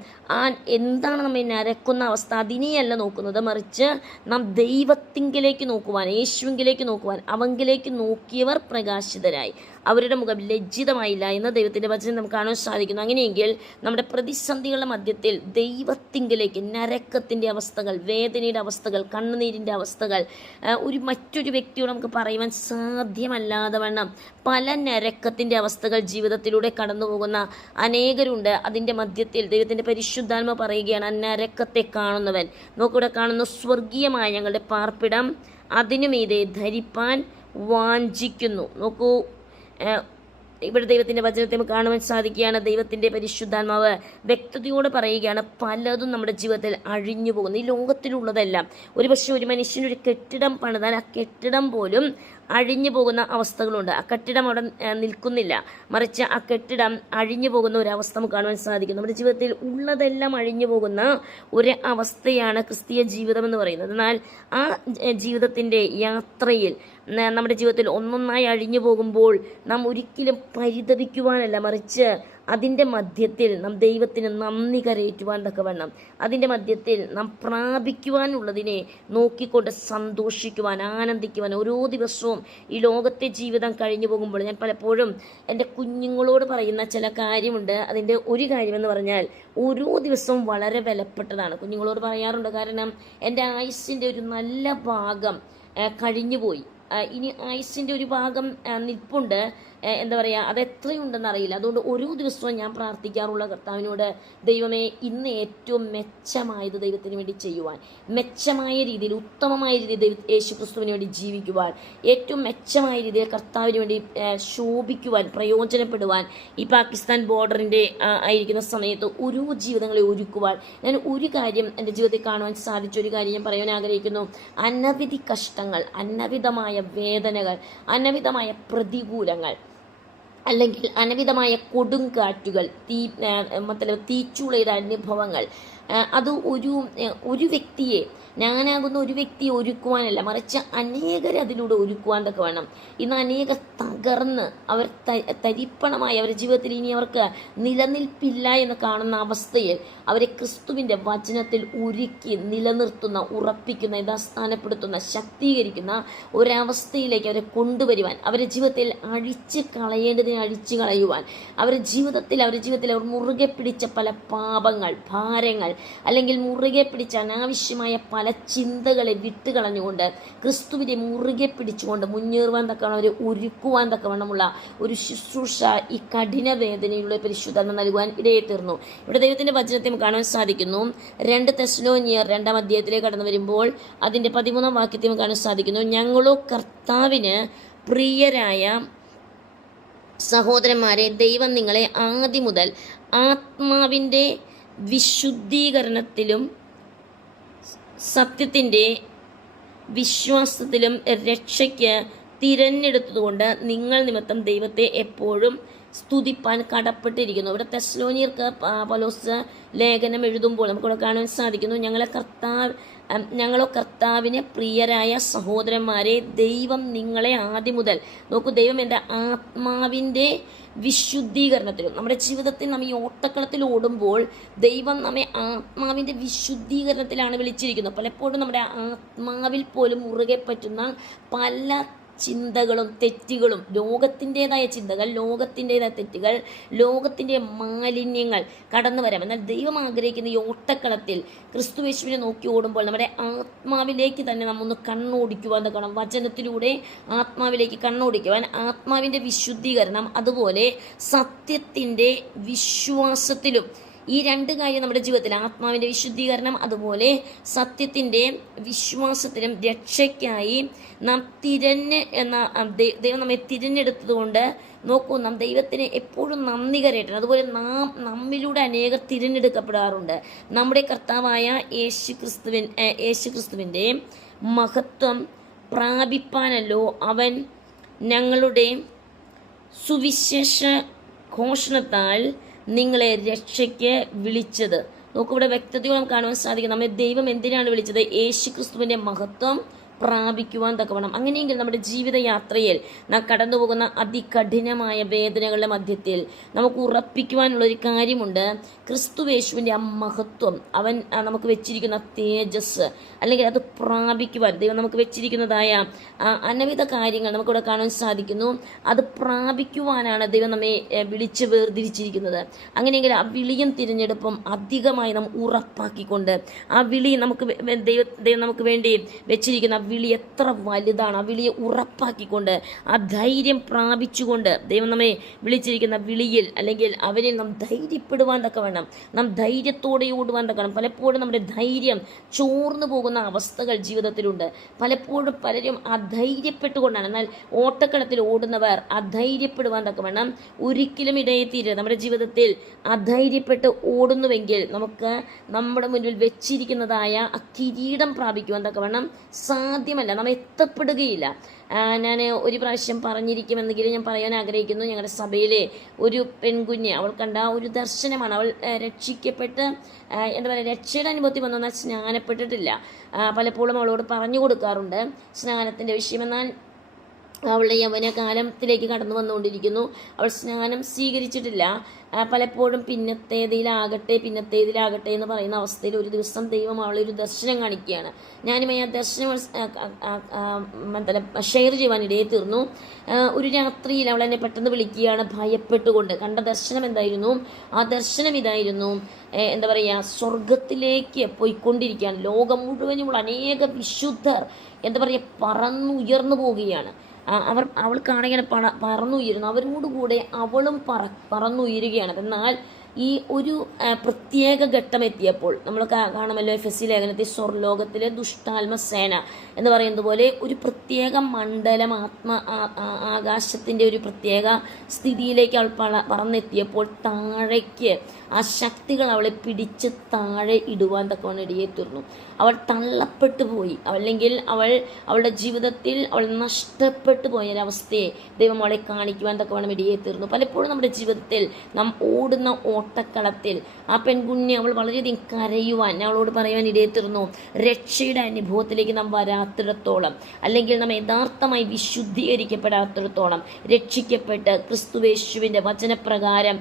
എന്താണ് നമ്മെ ഞരക്കുന്ന അവസ്ഥ, അതിനെയല്ല നോക്കുന്നത്, മറിച്ച് നാം ദൈവത്തിങ്കിലേക്ക് നോക്കുവാൻ, യേശുവിങ്കിലേക്ക് നോക്കുവാൻ, അവങ്കിലേക്ക് നോക്കിയവർ പ്രകാശിതരായി, അവരുടെ മുഖം ലജ്ജിതമായില്ല എന്ന് ദൈവത്തിൻ്റെ വചനം നമുക്ക് കാണാൻ സാധിക്കുന്നു. അങ്ങനെയെങ്കിൽ നമ്മുടെ പ്രതിസന്ധികളുടെ മധ്യത്തിൽ ദൈവത്തിങ്കിലേക്ക്, നരക്കത്തിൻ്റെ അവസ്ഥകൾ, വേദനയുടെ അവസ്ഥകൾ, കണ്ണുനീരിൻ്റെ അവസ്ഥകൾ, മറ്റൊരു വ്യക്തിയോട് നമുക്ക് പറയുവാൻ സാധ്യമല്ലാതെ വണ്ണം പല നരക്കത്തിൻ്റെ അവസ്ഥകൾ ജീവിതത്തിലൂടെ കടന്നു പോകുന്ന അനേകരുണ്ട്. അതിൻ്റെ മധ്യത്തിൽ ദൈവത്തിൻ്റെ പരിശുദ്ധാത്മ പറയുകയാണ്, നരക്കത്തെ കാണുന്നവൻ, നോക്കിവിടെ കാണുന്നു, സ്വർഗീയമായ ഞങ്ങളുടെ പാർപ്പിടം അതിനുമീതെ ധരിപ്പാൻ വാഞ്ചിക്കുന്നു. നോക്കൂ, ഇവിടെ ദൈവത്തിൻ്റെ വചനത്തെ നമുക്ക് കാണുവാൻ സാധിക്കുകയാണ്. ദൈവത്തിൻ്റെ പരിശുദ്ധാത്മാവ് വ്യക്തതയോടെ പറയുകയാണ്, പലതും നമ്മുടെ ജീവിതത്തിൽ അഴിഞ്ഞു പോകുന്നു. ഈ ലോകത്തിലുള്ളതെല്ലാം, ഒരു മനുഷ്യനൊരു കെട്ടിടം പണിതാൽ ആ കെട്ടിടം പോലും അഴിഞ്ഞു പോകുന്ന അവസ്ഥകളുണ്ട്. ആ കെട്ടിടം അവിടെ നിൽക്കുന്നില്ല, മറിച്ച് ആ കെട്ടിടം അഴിഞ്ഞു പോകുന്ന ഒരവസ്ഥ നമുക്ക് കാണുവാൻ സാധിക്കും. നമ്മുടെ ജീവിതത്തിൽ ഉള്ളതെല്ലാം അഴിഞ്ഞു പോകുന്ന ഒരു അവസ്ഥയാണ് ക്രിസ്തീയ ജീവിതം എന്ന് പറയുന്നത്. എന്നാൽ ആ ജീവിതത്തിൻ്റെ യാത്രയിൽ നമ്മുടെ ജീവിതത്തിൽ ഒന്നൊന്നായി അഴിഞ്ഞു പോകുമ്പോൾ നാം ഒരിക്കലും പരിതപിക്കുവാനല്ല, മറിച്ച് അതിൻ്റെ മധ്യത്തിൽ നാം ദൈവത്തിന് നന്ദി കരയേറ്റുവാൻ തക്കവണ്ണം, അതിൻ്റെ മധ്യത്തിൽ നാം പ്രാപിക്കുവാനുള്ളതിനെ നോക്കിക്കൊണ്ട് സന്തോഷിക്കുവാൻ, ആനന്ദിക്കുവാൻ, ഓരോ ദിവസവും ഈ ലോകത്തെ ജീവിതം കഴിഞ്ഞു പോകുമ്പോൾ ഞാൻ പലപ്പോഴും എൻ്റെ കുഞ്ഞുങ്ങളോട് പറയുന്ന ചില കാര്യമുണ്ട്. അതിൻ്റെ ഒരു കാര്യമെന്ന് പറഞ്ഞാൽ, ഓരോ ദിവസവും വളരെ വിലപ്പെട്ടതാണ്. കുഞ്ഞുങ്ങളോട് പറയാറുണ്ട്, കാരണം എൻ്റെ ആയുസ്സിൻ്റെ ഒരു നല്ല ഭാഗം കഴിഞ്ഞുപോയി, ഇനി ആയുസ്സിൻ്റെ ഒരു ഭാഗം നിൽപ്പുണ്ട്, എന്താ പറയുക, അത് എത്രയുണ്ടെന്ന് അറിയില്ല. അതുകൊണ്ട് ഓരോ ദിവസവും ഞാൻ പ്രാർത്ഥിക്കാറുള്ള കർത്താവിനോട്, ദൈവമേ, ഇന്ന് ഏറ്റവും മെച്ചമായത് ദൈവത്തിന് വേണ്ടി ചെയ്യുവാൻ, മെച്ചമായ രീതിയിൽ, ഉത്തമമായ രീതിയിൽ യേശുക്രിസ്തുവിന് വേണ്ടി ജീവിക്കുവാൻ, ഏറ്റവും മെച്ചമായ രീതിയിൽ കർത്താവിന് വേണ്ടി ശോഭിക്കുവാൻ, പ്രയോജനപ്പെടുവാൻ, ഈ പാകിസ്ഥാൻ ബോർഡറിൻ്റെ ആയിരിക്കുന്ന സമയത്ത് ഓരോ ജീവിതങ്ങളെ ഒരുക്കുവാൻ ഞാൻ ഒരു കാര്യം എൻ്റെ ജീവിതത്തിൽ കാണുവാൻ സാധിച്ച ഒരു കാര്യം ഞാൻ പറയാൻ ആഗ്രഹിക്കുന്നു. അനവധി കഷ്ടങ്ങൾ, അനവിധമായ വേദനകൾ, അനവിധമായ പ്രതികൂലങ്ങൾ അല്ലെങ്കിൽ അനവിധമായ കൊടുങ്കാറ്റുകൾ, തീച്ചുളയുടെ അനുഭവങ്ങൾ, അത് ഒരു വ്യക്തിയെ, ഞാനാകുന്ന ഒരു വ്യക്തിയെ ഒരുക്കുവാനല്ല, മറിച്ച് അനേകരെ അതിലൂടെ ഒരുക്കുവാൻ തക്ക വേണം. ഇന്ന് അനേകർ തകർന്ന് അവർ തരിപ്പണമായി അവരുടെ ജീവിതത്തിൽ ഇനി അവർക്ക് നിലനിൽപ്പില്ല എന്ന് കാണുന്ന അവസ്ഥയിൽ അവരെ ക്രിസ്തുവിൻ്റെ വചനത്തിൽ ഒരുക്കി നിലനിർത്തുന്ന, ഉറപ്പിക്കുന്ന, യഥാസ്ഥാനപ്പെടുത്തുന്ന, ശക്തീകരിക്കുന്ന ഒരവസ്ഥയിലേക്ക് അവരെ കൊണ്ടുവരുവാൻ, അവരുടെ ജീവിതത്തിൽ അഴിച്ച് കളയേണ്ടതിനെ അഴിച്ചു കളയുവാൻ, അവരുടെ ജീവിതത്തിൽ അവർ മുറുകെ പിടിച്ച പല പാപങ്ങൾ, ഭാരങ്ങൾ, അല്ലെങ്കിൽ മുറുകെ പിടിച്ച അനാവശ്യമായ പല ചിന്തകളെ വിട്ടുകളഞ്ഞുകൊണ്ട് ക്രിസ്തുവിനെ മുറുകെ പിടിച്ചുകൊണ്ട് മുന്നേറുവാൻ തക്കവണ്ണം അവരെ ഒരുക്കുവാൻ തക്കവണ്ണമുള്ള ഒരു ശുശ്രൂഷ ഈ കഠിന വേദനയിലൂടെ പരിശുദ്ധാത്മ നൽകുവാൻ ഇടയെത്തീർന്നു. ഇവിടെ ദൈവത്തിന്റെ വചനത്തെ കാണാൻ സാധിക്കുന്നു. 2 തെസ്സലോനിയർ 2-ാം അധ്യായത്തിലേക്ക് കടന്നു വരുമ്പോൾ അതിന്റെ 13-ാം വാക്യത്തിൽ കാണാൻ സാധിക്കുന്നു, ഞങ്ങളോ കർത്താവിന് പ്രിയരായ സഹോദരന്മാരെ, ദൈവം നിങ്ങളെ ആദ്യം മുതൽ ആത്മാവിൻ്റെ വിശുദ്ധീകരണത്തിലും സത്യത്തിൻ്റെ വിശ്വാസത്തിലും രക്ഷയ്ക്ക് തിരഞ്ഞെടുത്തതുകൊണ്ട് നിങ്ങൾ നിമിത്തം ദൈവത്തെ എപ്പോഴും സ്തുതിപ്പാൻ കടപ്പെട്ടിരിക്കുന്നു. ഇവിടെ തെസ്സലോനിയർക്ക് പൗലോസ് ലേഖനം എഴുതുമ്പോൾ നമുക്കിവിടെ കാണാൻ സാധിക്കുന്നു, ഞങ്ങളോ കർത്താവിന് പ്രിയരായ സഹോദരന്മാരെ, ദൈവം നിങ്ങളെ ആദ്യം മുതൽ, നോക്കൂ, ദൈവം എൻ്റെ ആത്മാവിൻ്റെ വിശുദ്ധീകരണത്തിലും, നമ്മുടെ ജീവിതത്തിൽ നാം ഈ ഓട്ടക്കളത്തിൽ ഓടുമ്പോൾ ദൈവം നമ്മെ ആത്മാവിൻ്റെ വിശുദ്ധീകരണത്തിലാണ് വിളിച്ചിരിക്കുന്നത്. പലപ്പോഴും നമ്മുടെ ആത്മാവിൽ പോലും മുറുകെ പറ്റുന്ന പല ചിന്തകളും തെറ്റുകളും, ലോകത്തിൻ്റെതായ ചിന്തകൾ, ലോകത്തിൻ്റെതായ തെറ്റുകൾ, ലോകത്തിൻ്റെ മാലിന്യങ്ങൾ കടന്നു വരാം. എന്നാൽ ദൈവം ആഗ്രഹിക്കുന്ന ഈ ഓട്ടക്കളത്തിൽ ക്രിസ്തുയേശുവിനെ നോക്കി ഓടുമ്പോൾ നമ്മുടെ ആത്മാവിലേക്ക് തന്നെ നാം ഒന്ന് കണ്ണോടിക്കുവാൻ തക്കണം. വചനത്തിലൂടെ ആത്മാവിലേക്ക് കണ്ണോടിക്കുവാൻ, ആത്മാവിൻ്റെ വിശുദ്ധീകരണം, അതുപോലെ സത്യത്തിൻ്റെ വിശ്വാസത്തിലും, ഈ 2 കാര്യം നമ്മുടെ ജീവിതത്തിൽ, ആത്മാവിൻ്റെ വിശുദ്ധീകരണം അതുപോലെ സത്യത്തിൻ്റെ വിശ്വാസത്തിലും രക്ഷയ്ക്കായി നാം ദൈവം നമ്മെ തിരഞ്ഞെടുത്തതുകൊണ്ട്, നോക്കൂ, നാം ദൈവത്തിന് എപ്പോഴും നന്ദി കരയറ്റണം. അതുപോലെ നാം നമ്മിലൂടെ അനേകർ തിരഞ്ഞെടുക്കപ്പെടാറുണ്ട്. നമ്മുടെ കർത്താവായ യേശുക്രിസ്തുവിൻ്റെ മഹത്വം പ്രാപിപ്പാനല്ലോ അവൻ ഞങ്ങളുടെ സുവിശേഷ ഘോഷണത്താൽ നിങ്ങളെ രക്ഷയ്ക്ക് വിളിച്ചത്. നോക്കിവിടെ വ്യക്തതയോളം കാണുവാൻ സാധിക്കും. നമ്മെ ദൈവം എന്തിനാണ് വിളിച്ചത്? യേശുക്രിസ്തുവിൻ്റെ മഹത്വം പ്രാപിക്കുവാൻ തക്കവണ്ണം. അങ്ങനെയെങ്കിൽ നമ്മുടെ ജീവിതയാത്രയിൽ നാം കടന്നു പോകുന്ന അതികഠിനമായ വേദനകളുടെ മധ്യത്തിൽ നമുക്ക് ഉറപ്പിക്കുവാനുള്ളൊരു കാര്യമുണ്ട്. ക്രിസ്തുയേശുവിൻ്റെ ആ മഹത്വം, അവൻ നമുക്ക് വെച്ചിരിക്കുന്ന തേജസ്, അല്ലെങ്കിൽ അത് പ്രാപിക്കുവാൻ ദൈവം നമുക്ക് വെച്ചിരിക്കുന്നതായ അനവിധ കാര്യങ്ങൾ നമുക്കിവിടെ കാണാൻ സാധിക്കുന്നു. അത് പ്രാപിക്കുവാനാണ് ദൈവം നമ്മെ വിളിച്ച് വേർതിരിച്ചിരിക്കുന്നത്. അങ്ങനെയെങ്കിൽ ആ വിളിയും തിരഞ്ഞെടുപ്പും അധികമായി നാം ഉറപ്പാക്കിക്കൊണ്ട്, ആ വിളി ദൈവം നമുക്ക് വേണ്ടി വെച്ചിരിക്കുന്ന വിളി എത്ര വലുതാണ്, ആ വിളിയെ ഉറപ്പാക്കിക്കൊണ്ട്, ആ ധൈര്യം പ്രാപിച്ചുകൊണ്ട്, ദൈവം നമ്മെ വിളിച്ചിരിക്കുന്ന വിളിയിൽ അല്ലെങ്കിൽ അവനിൽ നാം ധൈര്യപ്പെടുവാൻ തക്കവണ്ണം, നാം ധൈര്യത്തോടെ ഓടുവാൻ തക്കണം. പലപ്പോഴും നമ്മുടെ ധൈര്യം ചോർന്നു പോകുന്ന അവസ്ഥകൾ ജീവിതത്തിലുണ്ട്. പലപ്പോഴും പലരും അധൈര്യപ്പെട്ടുകൊണ്ടാണ്. എന്നാൽ ഓട്ടക്കളത്തിൽ ഓടുന്നവർ അധൈര്യപ്പെടുവാൻ തക്കവണ്ണം ഒരിക്കലും ഇടയെത്തിയില്ല. നമ്മുടെ ജീവിതത്തിൽ അധൈര്യപ്പെട്ട് ഓടുന്നുവെങ്കിൽ നമുക്ക് നമ്മുടെ മുന്നിൽ വെച്ചിരിക്കുന്നതായ ആ കിരീടം പ്രാപിക്കുവാൻ തക്കവണ്ണം സാധ്യമല്ല, നാം എത്തപ്പെടുകയില്ല. ഞാൻ ഒരു പ്രാവശ്യം പറഞ്ഞിരിക്കുമെന്നെങ്കിലും ഞാൻ പറയാൻ ആഗ്രഹിക്കുന്നു. ഞങ്ങളുടെ സഭയിലെ ഒരു പെൺകുഞ്ഞ്, അവൾ കണ്ട ഒരു ദർശനമാണ്. അവൾ രക്ഷിക്കപ്പെട്ട് രക്ഷയുടെ അനുഭവത്തിൽ വന്നാൽ സ്നാനപ്പെട്ടിട്ടില്ല. പലപ്പോഴും അവളോട് പറഞ്ഞു കൊടുക്കാറുണ്ട് സ്നാനത്തിൻ്റെ വിഷയം. എന്നാൽ അവളുടെ യൗവന കാലത്തിലേക്ക് കടന്നു വന്നുകൊണ്ടിരിക്കുന്നു. അവൾ സ്നാനം സ്വീകരിച്ചിട്ടില്ല. പലപ്പോഴും പിന്നത്തേതിലാകട്ടെ എന്ന് പറയുന്ന അവസ്ഥയിൽ ഒരു ദിവസം ദൈവം അവളൊരു ദർശനം കാണിക്കുകയാണ്. ഞാനുമായി ആ ദർശനം ഷെയർ ചെയ്യുവാനിടയെ തീർന്നു. ഒരു രാത്രിയിൽ അവൾ എന്നെ പെട്ടെന്ന് വിളിക്കുകയാണ്, ഭയപ്പെട്ടുകൊണ്ട്. കണ്ട ദർശനം എന്തായിരുന്നു? ആ ദർശനം ഇതായിരുന്നു, സ്വർഗത്തിലേക്ക് പോയിക്കൊണ്ടിരിക്കുകയാണ്. ലോകം മുഴുവനുമുള്ള അനേക വിശുദ്ധർ പറന്നുയർന്നു പോവുകയാണ്. അവൾ കാണുകയാണ് പറന്നുയരുന്നു. അവരോടുകൂടെ അവളും പറന്നുയരുകയാണ്. എന്നാൽ ഈ ഒരു പ്രത്യേക ഘട്ടം എത്തിയപ്പോൾ നമ്മൾ കാണുമല്ലോ എഫെസ്യ ലേഖനത്തിൽ സ്വർലോകത്തിലെ ദുഷ്ടാത്മ സേന എന്ന് പറയുന്നത് പോലെ ഒരു പ്രത്യേക മണ്ഡലം ആകാശത്തിൻ്റെ ഒരു പ്രത്യേക സ്ഥിതിയിലേക്ക് അവൾ പറന്നെത്തിയപ്പോൾ താഴേക്ക് ആ ശക്തികൾ അവളെ പിടിച്ച് താഴെ ഇടുവാൻ തക്കവണ്ണം ഇടയെ തീർന്നു. അവൾ തള്ളപ്പെട്ടു പോയി, അല്ലെങ്കിൽ അവളുടെ ജീവിതത്തിൽ അവൾ നഷ്ടപ്പെട്ടു പോയൊരവസ്ഥയെ ദൈവം അവളെ കാണിക്കുവാൻ തക്കവണ്ണം ഇടയെ തീർന്നു. പലപ്പോഴും നമ്മുടെ ജീവിതത്തിൽ നാം ഓടുന്ന ഓട്ടക്കളത്തിൽ ആ പെൺകുഞ്ഞ് അവൾ വളരെയധികം കരയുവാൻ, അവളോട് പറയുവാൻ ഇടയെ തീർന്നു. രക്ഷയുടെ അനുഭവത്തിലേക്ക് നാം വരാത്തിടത്തോളം, അല്ലെങ്കിൽ നാം യഥാർത്ഥമായി വിശുദ്ധീകരിക്കപ്പെടാത്തിടത്തോളം, രക്ഷിക്കപ്പെട്ട് ക്രിസ്തുവേശുവിൻ്റെ വചനപ്രകാരം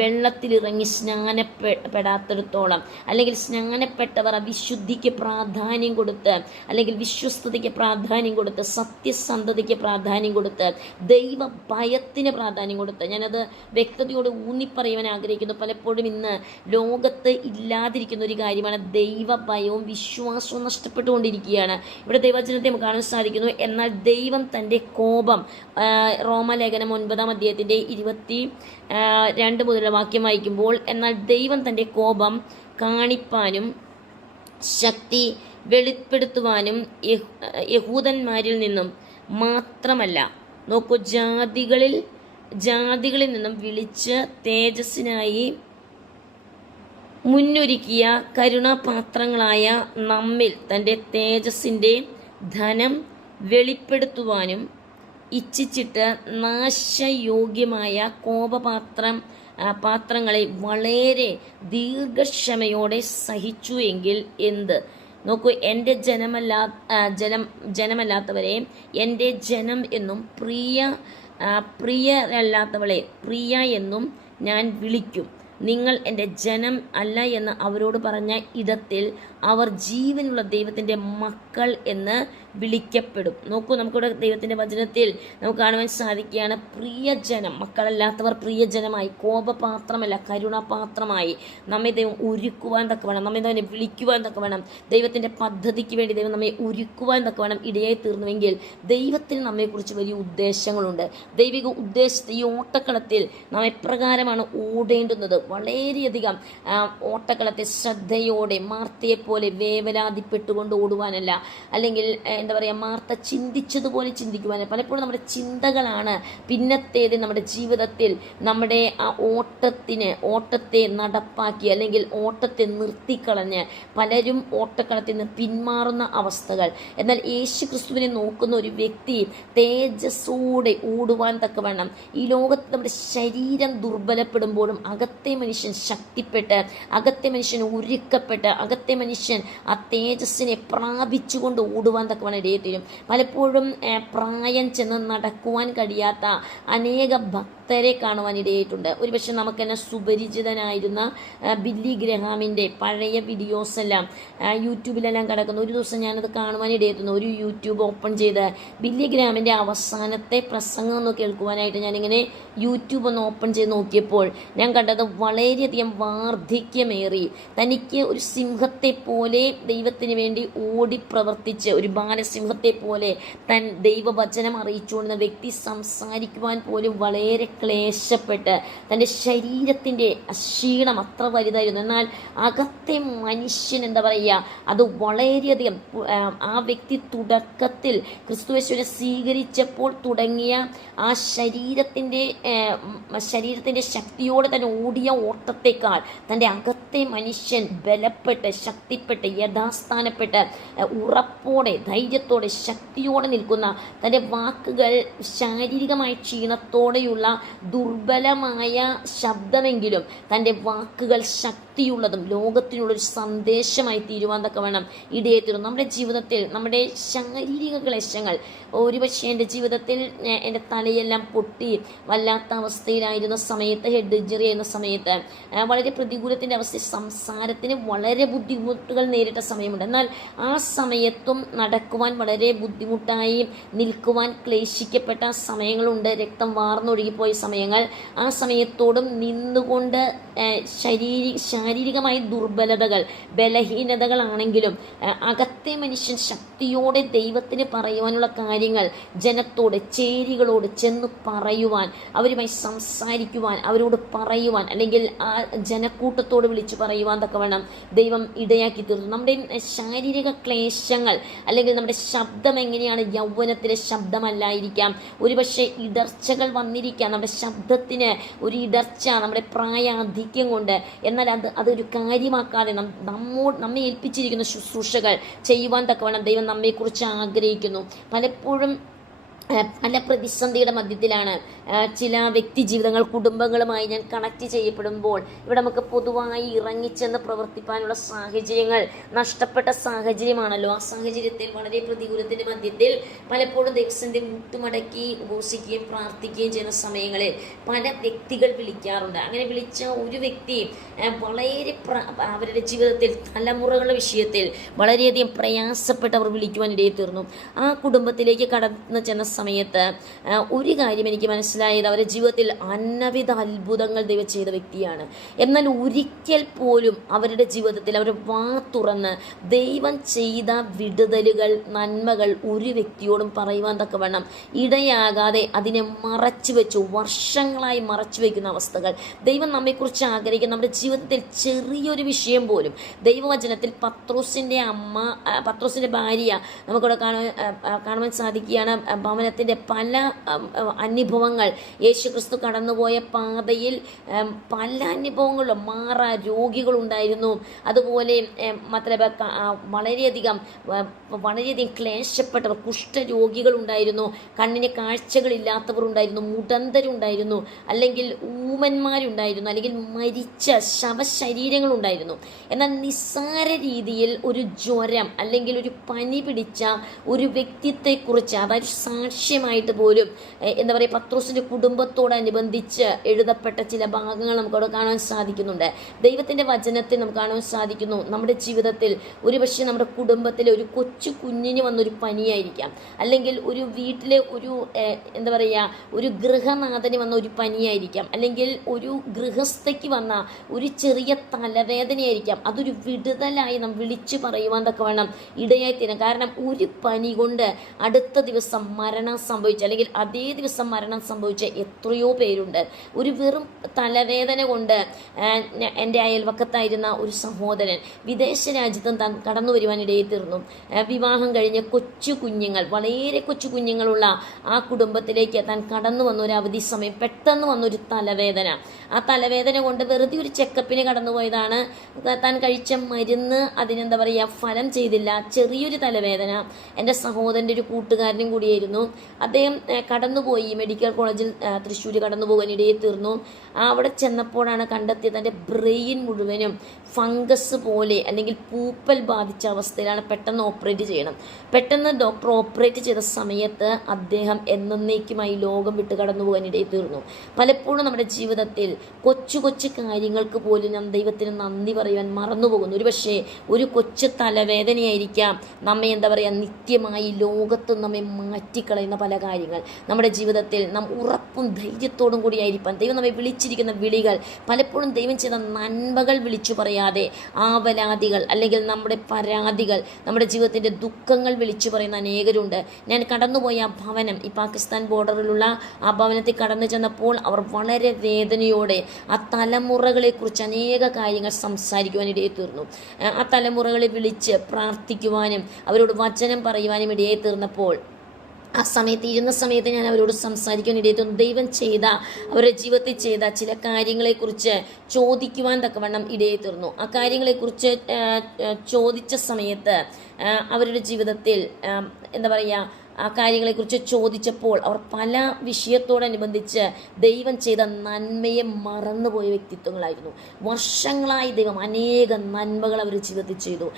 വെള്ളത്തിലിറങ്ങി സ്നാനപ്പെടാത്തിടത്തോളം, അല്ലെങ്കിൽ സ്നാനപ്പെട്ടവർ ആ വിശുദ്ധിക്ക് പ്രാധാന്യം കൊടുത്ത്, അല്ലെങ്കിൽ വിശ്വസ്തതയ്ക്ക് പ്രാധാന്യം കൊടുത്ത്, സത്യസന്ധതയ്ക്ക് പ്രാധാന്യം കൊടുത്ത്, ദൈവ ഭയത്തിന് പ്രാധാന്യം കൊടുത്ത്, ഞാനത് വ്യക്തതയോട് ഊന്നിപ്പറയുവാൻ ആഗ്രഹിക്കുന്നു. പലപ്പോഴും ഇന്ന് ലോകത്ത് ഇല്ലാതിരിക്കുന്ന ഒരു കാര്യമാണ് ദൈവഭയവും വിശ്വാസവും നഷ്ടപ്പെട്ടുകൊണ്ടിരിക്കുകയാണ്. ഇവിടെ ദൈവവചനത്തെ നമുക്ക് കാണാൻ സാധിക്കുന്നു. എന്നാൽ ദൈവം തൻ്റെ കോപം, റോമലേഖനം 9-ാം അധ്യായത്തിൻ്റെ 22 മുതലുള്ള വാക്യം വായിക്കുമ്പോൾ, എന്നാൽ ദൈവം തൻ്റെ കോപം കാണിപ്പാനും ശക്തി വെളിപ്പെടുത്തുവാനും യഹൂദന്മാരിൽ നിന്നും മാത്രമല്ല, നോക്കൂ, ജാതികളിൽ നിന്നും വിളിച്ച് തേജസ്സിനായി മുന്നൊരുക്കിയ കരുണാപാത്രങ്ങളായ നമ്മിൽ തൻ്റെ തേജസ്സിൻ്റെ ധനം വെളിപ്പെടുത്തുവാനും ഇച്ഛിച്ചിട്ട് നാശയോഗ്യമായ പാത്രങ്ങളെ വളരെ ദീർഘക്ഷമയോടെ സഹിച്ചു എങ്കിൽ എന്ത്? നോക്കൂ, എൻ്റെ ജനമല്ലാത്തവരെ എൻ്റെ ജനം എന്നും പ്രിയരല്ലാത്തവളെ പ്രിയ എന്നും ഞാൻ വിളിക്കും. നിങ്ങൾ എൻ്റെ ജനം അല്ല എന്ന് അവരോട് പറഞ്ഞ ഇടത്തിൽ അവർ ജീവനുള്ള ദൈവത്തിൻ്റെ മക്കൾ എന്ന് വിളിക്കപ്പെടും. നോക്കൂ, നമുക്കിവിടെ ദൈവത്തിൻ്റെ വചനത്തിൽ നമുക്ക് കാണുവാൻ സാധിക്കുകയാണ്, പ്രിയജനം, മക്കളല്ലാത്തവർ പ്രിയജനമായി, കോപപാത്രമല്ല കരുണാപാത്രമായി നമ്മെ ദൈവം ഒരുക്കുവാൻ തക്കവണ്ണം, നമ്മെ തന്നെ വിളിക്കുവാൻ തക്കവണ്ണം, ദൈവത്തിൻ്റെ പദ്ധതിക്ക് വേണ്ടി ദൈവം നമ്മെ ഒരുക്കുവാൻ തക്കവണ്ണം ഇടയായി തീർന്നുവെങ്കിൽ ദൈവത്തിന് നമ്മെക്കുറിച്ച് വലിയ ഉദ്ദേശങ്ങളുണ്ട്. ദൈവിക ഉദ്ദേശത്തെ ഈ ഓട്ടക്കളത്തിൽ നാം എപ്രകാരമാണ് ഓടേണ്ടുന്നത്? വളരെയധികം ഓട്ടക്കളത്തെ ശ്രദ്ധയോടെ മാർത്തയെ പോലെ വേവലാതിപ്പെട്ടുകൊണ്ട് ഓടുവാനല്ല, അല്ലെങ്കിൽ എന്താ പറയുക, മാർത്ത ചിന്തിച്ചതുപോലെ ചിന്തിക്കുവാനല്ല. പലപ്പോഴും നമ്മുടെ ചിന്തകളാണ് പിന്നത്തേത് നമ്മുടെ ജീവിതത്തിൽ നമ്മുടെ ആ ഓട്ടത്തെ നടപ്പാക്കി, അല്ലെങ്കിൽ ഓട്ടത്തെ നിർത്തിക്കളഞ്ഞ് പലരും ഓട്ടക്കളത്തിൽ നിന്ന് പിന്മാറുന്ന അവസ്ഥകൾ. എന്നാൽ യേശു ക്രിസ്തുവിനെ നോക്കുന്ന ഒരു വ്യക്തി തേജസ്സോടെ ഓടുവാൻ തക്കവണ്ണം ഈ ലോകത്ത് നമ്മുടെ ശരീരം ദുർബലപ്പെടുമ്പോഴും അകത്തെ മനുഷ്യൻ ശക്തിപ്പെട്ട്, അകത്തെ മനുഷ്യൻ ഒരുക്കപ്പെട്ട്, അകത്തെ മനുഷ്യൻ ആ തേജസ്സിനെ പ്രാപിച്ചുകൊണ്ട് ഓടുവാൻ തക്കവണ്ണം ഇടയെ തീരും. പലപ്പോഴും പ്രായം ചെന്ന് നടക്കുവാൻ കഴിയാത്ത അനേക ഭക്തരെ കാണുവാൻ ഇടയായിട്ടുണ്ട്. ഒരുപക്ഷെ നമുക്ക് തന്നെ സുപരിചിതനായിരുന്ന ബില്ലി ഗ്രഹാമിൻ്റെ പഴയ വീഡിയോസ് എല്ലാം യൂട്യൂബിലെല്ലാം കിടക്കുന്നു. ഒരു ദിവസം ഞാനത് കാണുവാൻ ഇടയായിരുന്നു. ഒരു യൂട്യൂബ് ഓപ്പൺ ചെയ്ത് ബില്ലി ഗ്രഹാമിൻ്റെ അവസാനത്തെ പ്രസംഗം ഒന്ന് കേൾക്കുവാനായിട്ട് ഞാനിങ്ങനെ യൂട്യൂബ് ഒന്ന് ഓപ്പൺ ചെയ്ത് നോക്കിയപ്പോൾ ഞാൻ കണ്ടത് വളരെയധികം വാർദ്ധക്യമേറി, തനിക്ക് ഒരു സിംഹത്തെ പോലെ ദൈവത്തിന് വേണ്ടി ഓടി പ്രവർത്തിച്ച്, ഒരു ബാലസിംഹത്തെ പോലെ തൻ ദൈവവചനം അറിയിച്ചുകൊണ്ടിരുന്ന വ്യക്തി സംസാരിക്കുവാൻ പോലും വളരെ ക്ലേശപ്പെട്ട്, തൻ്റെ ശരീരത്തിൻ്റെ ക്ഷീണം അത്ര വലുതായിരുന്നു. എന്നാൽ അകത്തെ മനുഷ്യൻ എന്താ പറയുക, അത് വളരെയധികം ആ വ്യക്തി തുടക്കത്തിൽ ക്രിസ്തുയേശുവിനെ സ്വീകരിച്ചപ്പോൾ തുടങ്ങിയ ആ ശരീരത്തിൻ്റെ ശക്തിയോടെ തന്നെ ഓടിയ ഓട്ടത്തേക്കാൾ തൻ്റെ അകത്തെ മനുഷ്യൻ ബലപ്പെട്ട്, ശക്തിപ്പെട്ട്, യഥാസ്ഥാനപ്പെട്ട്, ഉറപ്പോടെ, ധൈര്യത്തോടെ, ശക്തിയോടെ നിൽക്കുന്ന, തൻ്റെ വാക്കുകൾ ശാരീരികമായ ക്ഷീണത്തോടെയുള്ള ദുർബലമായ ശബ്ദമെങ്കിലും തൻ്റെ വാക്കുകൾ ശക്തിയുള്ളതും ലോകത്തിനുള്ളൊരു സന്ദേശമായി തീരുവാൻ തക്കവണ്ണം ഇടയെ തീർന്നു. നമ്മുടെ ജീവിതത്തിൽ നമ്മുടെ ശാരീരിക ക്ലേശങ്ങൾ, ഒരുപക്ഷെ എൻ്റെ ജീവിതത്തിൽ എൻ്റെ തലയെല്ലാം പൊട്ടി വല്ലാത്ത അവസ്ഥയിലായിരുന്ന സമയത്ത്, ഹെഡ് ഇഞ്ചറി ചെയ്യുന്ന സമയത്ത്, വളരെ പ്രതികൂലത്തിൻ്റെ അവസ്ഥയിൽ സംസാരത്തിന് വളരെ ബുദ്ധിമുട്ടുകൾ നേരിട്ട സമയമുണ്ട്. എന്നാൽ ആ സമയത്തും നടക്കുവാൻ വളരെ ബുദ്ധിമുട്ടായി, നിൽക്കുവാൻ ക്ലേശിക്കപ്പെട്ട സമയങ്ങളുണ്ട്. രക്തം വാർന്നൊഴുകിപ്പോയ പോയ സമയങ്ങൾ, ആ സമയത്തോടും നിന്നുകൊണ്ട് ശാരീരികമായ ദുർബലതകൾ, ബലഹീനതകളാണെങ്കിലും അകത്തെ മനുഷ്യൻ ശക്തിയോടെ ദൈവത്തിന് പറയുവാനുള്ള കാര്യങ്ങൾ ജനത്തോട്, ചേരികളോട് ചെന്ന് പറയുവാൻ, അവരുമായി സംസാരിക്കുവാൻ, അവരോട് പറയുവാൻ, അല്ലെങ്കിൽ ആ ജനക്കൂട്ടത്തോട് വിളിച്ചു പറയുവാൻ തക്കവണ്ണം ദൈവം ഇടയാക്കി തീർന്നു. നമ്മുടെ ശാരീരിക ക്ലേശങ്ങൾ, അല്ലെങ്കിൽ നമ്മുടെ ശബ്ദം എങ്ങനെയാണ്, യൗവനത്തിലെ ശബ്ദമല്ലായിരിക്കാം, ഒരുപക്ഷെ ഇടർച്ചകൾ വന്നിരിക്കാം, നമ്മുടെ ശബ്ദത്തിന് ഒരു ഇടർച്ച നമ്മുടെ പ്രായാധിക്യം കൊണ്ട്. എന്നാൽ അതൊരു കാര്യമാക്കാതെ നമ്മെ ഏൽപ്പിച്ചിരിക്കുന്ന ശുശ്രൂഷകൾ ചെയ്യുവാൻ തക്കവണ്ണം ദൈവം നമ്മെക്കുറിച്ച് ആഗ്രഹിക്കുന്നു. പലപ്പോഴും പല പ്രതിസന്ധിയുടെ മധ്യത്തിലാണ് ചില വ്യക്തി ജീവിതങ്ങൾ, കുടുംബങ്ങളുമായി ഞാൻ കണക്ട് ചെയ്യപ്പെടുമ്പോൾ ഇവിടെ നമുക്ക് പൊതുവായി ഇറങ്ങിച്ചെന്ന് പ്രവർത്തിക്കാനുള്ള സാഹചര്യങ്ങൾ നഷ്ടപ്പെട്ട സാഹചര്യമാണല്ലോ. ആ സാഹചര്യത്തിൽ വളരെ പ്രതികൂലത്തിൻ്റെ മധ്യത്തിൽ പലപ്പോഴും ദൈവസന്നിധി മുട്ടുമടക്കി ഉപവസിക്കുകയും പ്രാർത്ഥിക്കുകയും ചെയ്യുന്ന സമയങ്ങളിൽ പല വ്യക്തികൾ വിളിക്കാറുണ്ട്. അങ്ങനെ വിളിച്ച ഒരു വ്യക്തി വളരെ അവരുടെ ജീവിതത്തിൽ തലമുറകളുടെ വിഷയത്തിൽ വളരെയധികം പ്രയാസപ്പെട്ടവർ വിളിക്കുവാൻ ഇടയിൽ തീർന്നു. ആ കുടുംബത്തിലേക്ക് കടന്നു ചെന്ന സമയത്ത് ഒരു കാര്യം എനിക്ക് മനസ്സിലായത്, അവരുടെ ജീവിതത്തിൽ അനവധി അത്ഭുതങ്ങൾ ദൈവം ചെയ്ത വ്യക്തിയാണ്. എന്നാൽ ഒരിക്കൽ പോലും അവരുടെ ജീവിതത്തിൽ അവർ വാ തുറന്ന് ദൈവം ചെയ്ത വിടുതലുകൾ, നന്മകൾ ഒരു വ്യക്തിയോടും പറയുവാൻ തക്കവണ്ണം ഇടയാകാതെ അതിനെ മറച്ചു വെച്ചു, വർഷങ്ങളായി മറച്ചു വയ്ക്കുന്ന അവസ്ഥകൾ ദൈവം നമ്മെക്കുറിച്ച് ആഗ്രഹിക്കുന്ന. നമ്മുടെ ജീവിതത്തിൽ ചെറിയൊരു വിഷയം പോലും ദൈവവചനത്തിൽ പത്രോസിൻ്റെ ഭാര്യ നമുക്കിവിടെ കാണുവാൻ സാധിക്കുകയാണ്. ഭവനത്തിൻ്റെ പല അനുഭവങ്ങൾ, യേശുക്രിസ്തു കടന്നുപോയ പാതയിൽ പല അനുഭവങ്ങളും, രോഗികളുണ്ടായിരുന്നു, അതുപോലെ വളരെയധികം ക്ലേശപ്പെട്ടവർ, കുഷ്ഠരോഗികളുണ്ടായിരുന്നു, കണ്ണിന് കാഴ്ചകളില്ലാത്തവർ ഉണ്ടായിരുന്നു, മുടന്തരുണ്ടായിരുന്നു, അല്ലെങ്കിൽ ഊമന്മാരുണ്ടായിരുന്നു, അല്ലെങ്കിൽ മരിച്ച ശവശരീരങ്ങളുണ്ടായിരുന്നു. എന്നാൽ നിസ്സാര രീതിയിൽ ഒരു ജ്വരം അല്ലെങ്കിൽ ഒരു പനി പിടിച്ച ഒരു വ്യക്തിത്വത്തെക്കുറിച്ച്, അതായത് സാക്ഷ്യമായിട്ട് പോലും എന്താ പറയുക, പത്രോസിൻ്റെ കുടുംബത്തോടനുബന്ധിച്ച് എഴുതപ്പെട്ട ചില ഭാഗങ്ങൾ നമുക്കവിടെ കാണാൻ സാധിക്കുന്നുണ്ട്. ദൈവത്തിൻ്റെ വചനത്തിൽ നമുക്ക് കാണാൻ സാധിക്കുന്നു, നമ്മുടെ ജീവിതത്തിൽ ഒരുപക്ഷെ നമ്മുടെ കുടുംബത്തിലെ ഒരു കൊച്ചു കുഞ്ഞിന് വന്നൊരു പനിയായിരിക്കാം, അല്ലെങ്കിൽ ഒരു വീട്ടിലെ ഒരു എന്താ പറയുക, ഒരു ഗൃഹനാഥന് വന്ന ഒരു പനിയായിരിക്കാം, അല്ലെങ്കിൽ ഒരു ഗൃഹസ്ഥയ്ക്ക് വന്ന ഒരു ചെറിയ തലവേദനയായിരിക്കാം. അതൊരു വിടുതലായി നാം വിളിച്ചു പറയുവാൻ തക്കവണ്ണം ഇടയായിത്തീരാം. കാരണം ഒരു പനി കൊണ്ട് അടുത്ത ദിവസം മരണം സംഭവിച്ച, അല്ലെങ്കിൽ അതേ ദിവസം മരണം സംഭവിച്ച എത്രയോ പേരുണ്ട്. ഒരു വെറും തലവേദന കൊണ്ട് എൻ്റെ അയൽവക്കത്തായിരുന്ന ഒരു സഹോദരൻ വിദേശ രാജ്യത്തും താൻ കടന്നു വരുവാനിടയിൽ തീർന്നു. വിവാഹം കഴിഞ്ഞ കൊച്ചു കുഞ്ഞുങ്ങൾ, വളരെ കൊച്ചു കുഞ്ഞുങ്ങളുള്ള ആ കുടുംബത്തിലേക്ക് താൻ കടന്നു വന്ന ഒരു അവധി സമയം പെട്ടെന്ന് വന്നൊരു തലവേദന. ആ തലവേദന കൊണ്ട് വെറുതെ ഒരു ചെക്കപ്പിന് കടന്നുപോയതാണ്. താൻ കഴിച്ച മരുന്ന് അതിനെന്താ പറയുക, ഫലം ചെയ്തില്ല. ചെറിയൊരു തലവേദന. എൻ്റെ സഹോദരൻ്റെ ഒരു കൂട്ടുകാരനും കൂടിയായിരുന്നു. അദ്ദേഹം കടന്നുപോയി, മെഡിക്കൽ കോളേജിൽ തൃശ്ശൂർ കടന്നു പോകാനിടയിൽ തീർന്നു. അവിടെ ചെന്നപ്പോഴാണ് കണ്ടെത്തിയത് തൻ്റെ ബ്രെയിൻ മുഴുവനും ഫംഗസ് പോലെ അല്ലെങ്കിൽ പൂപ്പൽ ബാധിച്ച അവസ്ഥയിലാണ്. പെട്ടെന്ന് ഓപ്പറേറ്റ് ചെയ്യണം. പെട്ടെന്ന് ഡോക്ടർ ഓപ്പറേറ്റ് ചെയ്ത സമയത്ത് അദ്ദേഹം എന്നേക്കുമായി ലോകം വിട്ട് കടന്നു പോകാനിടയിൽ തീർന്നു. പലപ്പോഴും നമ്മുടെ ജീവിതത്തിൽ കൊച്ചു കൊച്ചു കാര്യങ്ങൾക്ക് പോലും നാം ദൈവത്തിന് നന്ദി പറയുവാൻ മറന്നുപോകുന്നു. ഒരുപക്ഷെ ഒരു കൊച്ചു തലവേദനയായിരിക്കാം നമ്മെ എന്താ പറയുക, നിത്യമായി ലോകത്ത് നമ്മെ മാറ്റിക്കളയുന്ന പല കാര്യങ്ങൾ. നമ്മുടെ ജീവിതത്തിൽ നാം ഉറപ്പും ധൈര്യത്തോടും കൂടി ആയിരിക്കാൻ ദൈവം നമ്മെ വിളിച്ചിരിക്കുന്ന വിളികൾ, പലപ്പോഴും ദൈവം ചെയ്ത നന്മകൾ വിളിച്ചു പറയാതെ ആവലാതികൾ, അല്ലെങ്കിൽ നമ്മുടെ പരാതികൾ, നമ്മുടെ ജീവിതത്തിൻ്റെ ദുഃഖങ്ങൾ വിളിച്ചു പറയുന്ന അനേകരുണ്ട്. ഞാൻ കടന്നുപോയ ആ ഭവനം, ഈ പാകിസ്ഥാൻ ബോർഡറിലുള്ള ആ ഭവനത്തിൽ കടന്നു ചെന്നപ്പോൾ അവർ വളരെ വേദനയോടെ ആ തലമുറകളെക്കുറിച്ച് അനേക കാര്യങ്ങൾ സംസാരിക്കുവാനിടയിൽ തീർന്നു. ആ തലമുറകളെ വിളിച്ച് പ്രാർത്ഥിക്കുവാനും അവരോട് വചനം പറയുവാനും ഇടയിൽ തീർന്നപ്പോൾ, ആ സമയത്ത് ഇരുന്ന സമയത്ത് ഞാൻ അവരോട് സംസാരിക്കാൻ ഇടയായിരുന്നു. ദൈവം ചെയ്ത, അവരുടെ ജീവിതത്തിൽ ചെയ്ത ചില കാര്യങ്ങളെക്കുറിച്ച് ചോദിക്കുവാൻ തക്കവണ്ണം ഇടയായി തീർന്നു. ആ കാര്യങ്ങളെക്കുറിച്ച് ചോദിച്ച സമയത്ത് അവരുടെ ജീവിതത്തിൽ എന്താ പറയുക, ആ കാര്യങ്ങളെക്കുറിച്ച് ചോദിച്ചപ്പോൾ അവർ പല വിഷയത്തോടനുബന്ധിച്ച് ദൈവം ചെയ്ത നന്മയെ മറന്നുപോയ വ്യക്തിത്വങ്ങളായിരുന്നു. വർഷങ്ങളായി ദൈവം അനേക നന്മകൾ അവരുടെ ജീവിതത്തിൽ ചെയ്തു.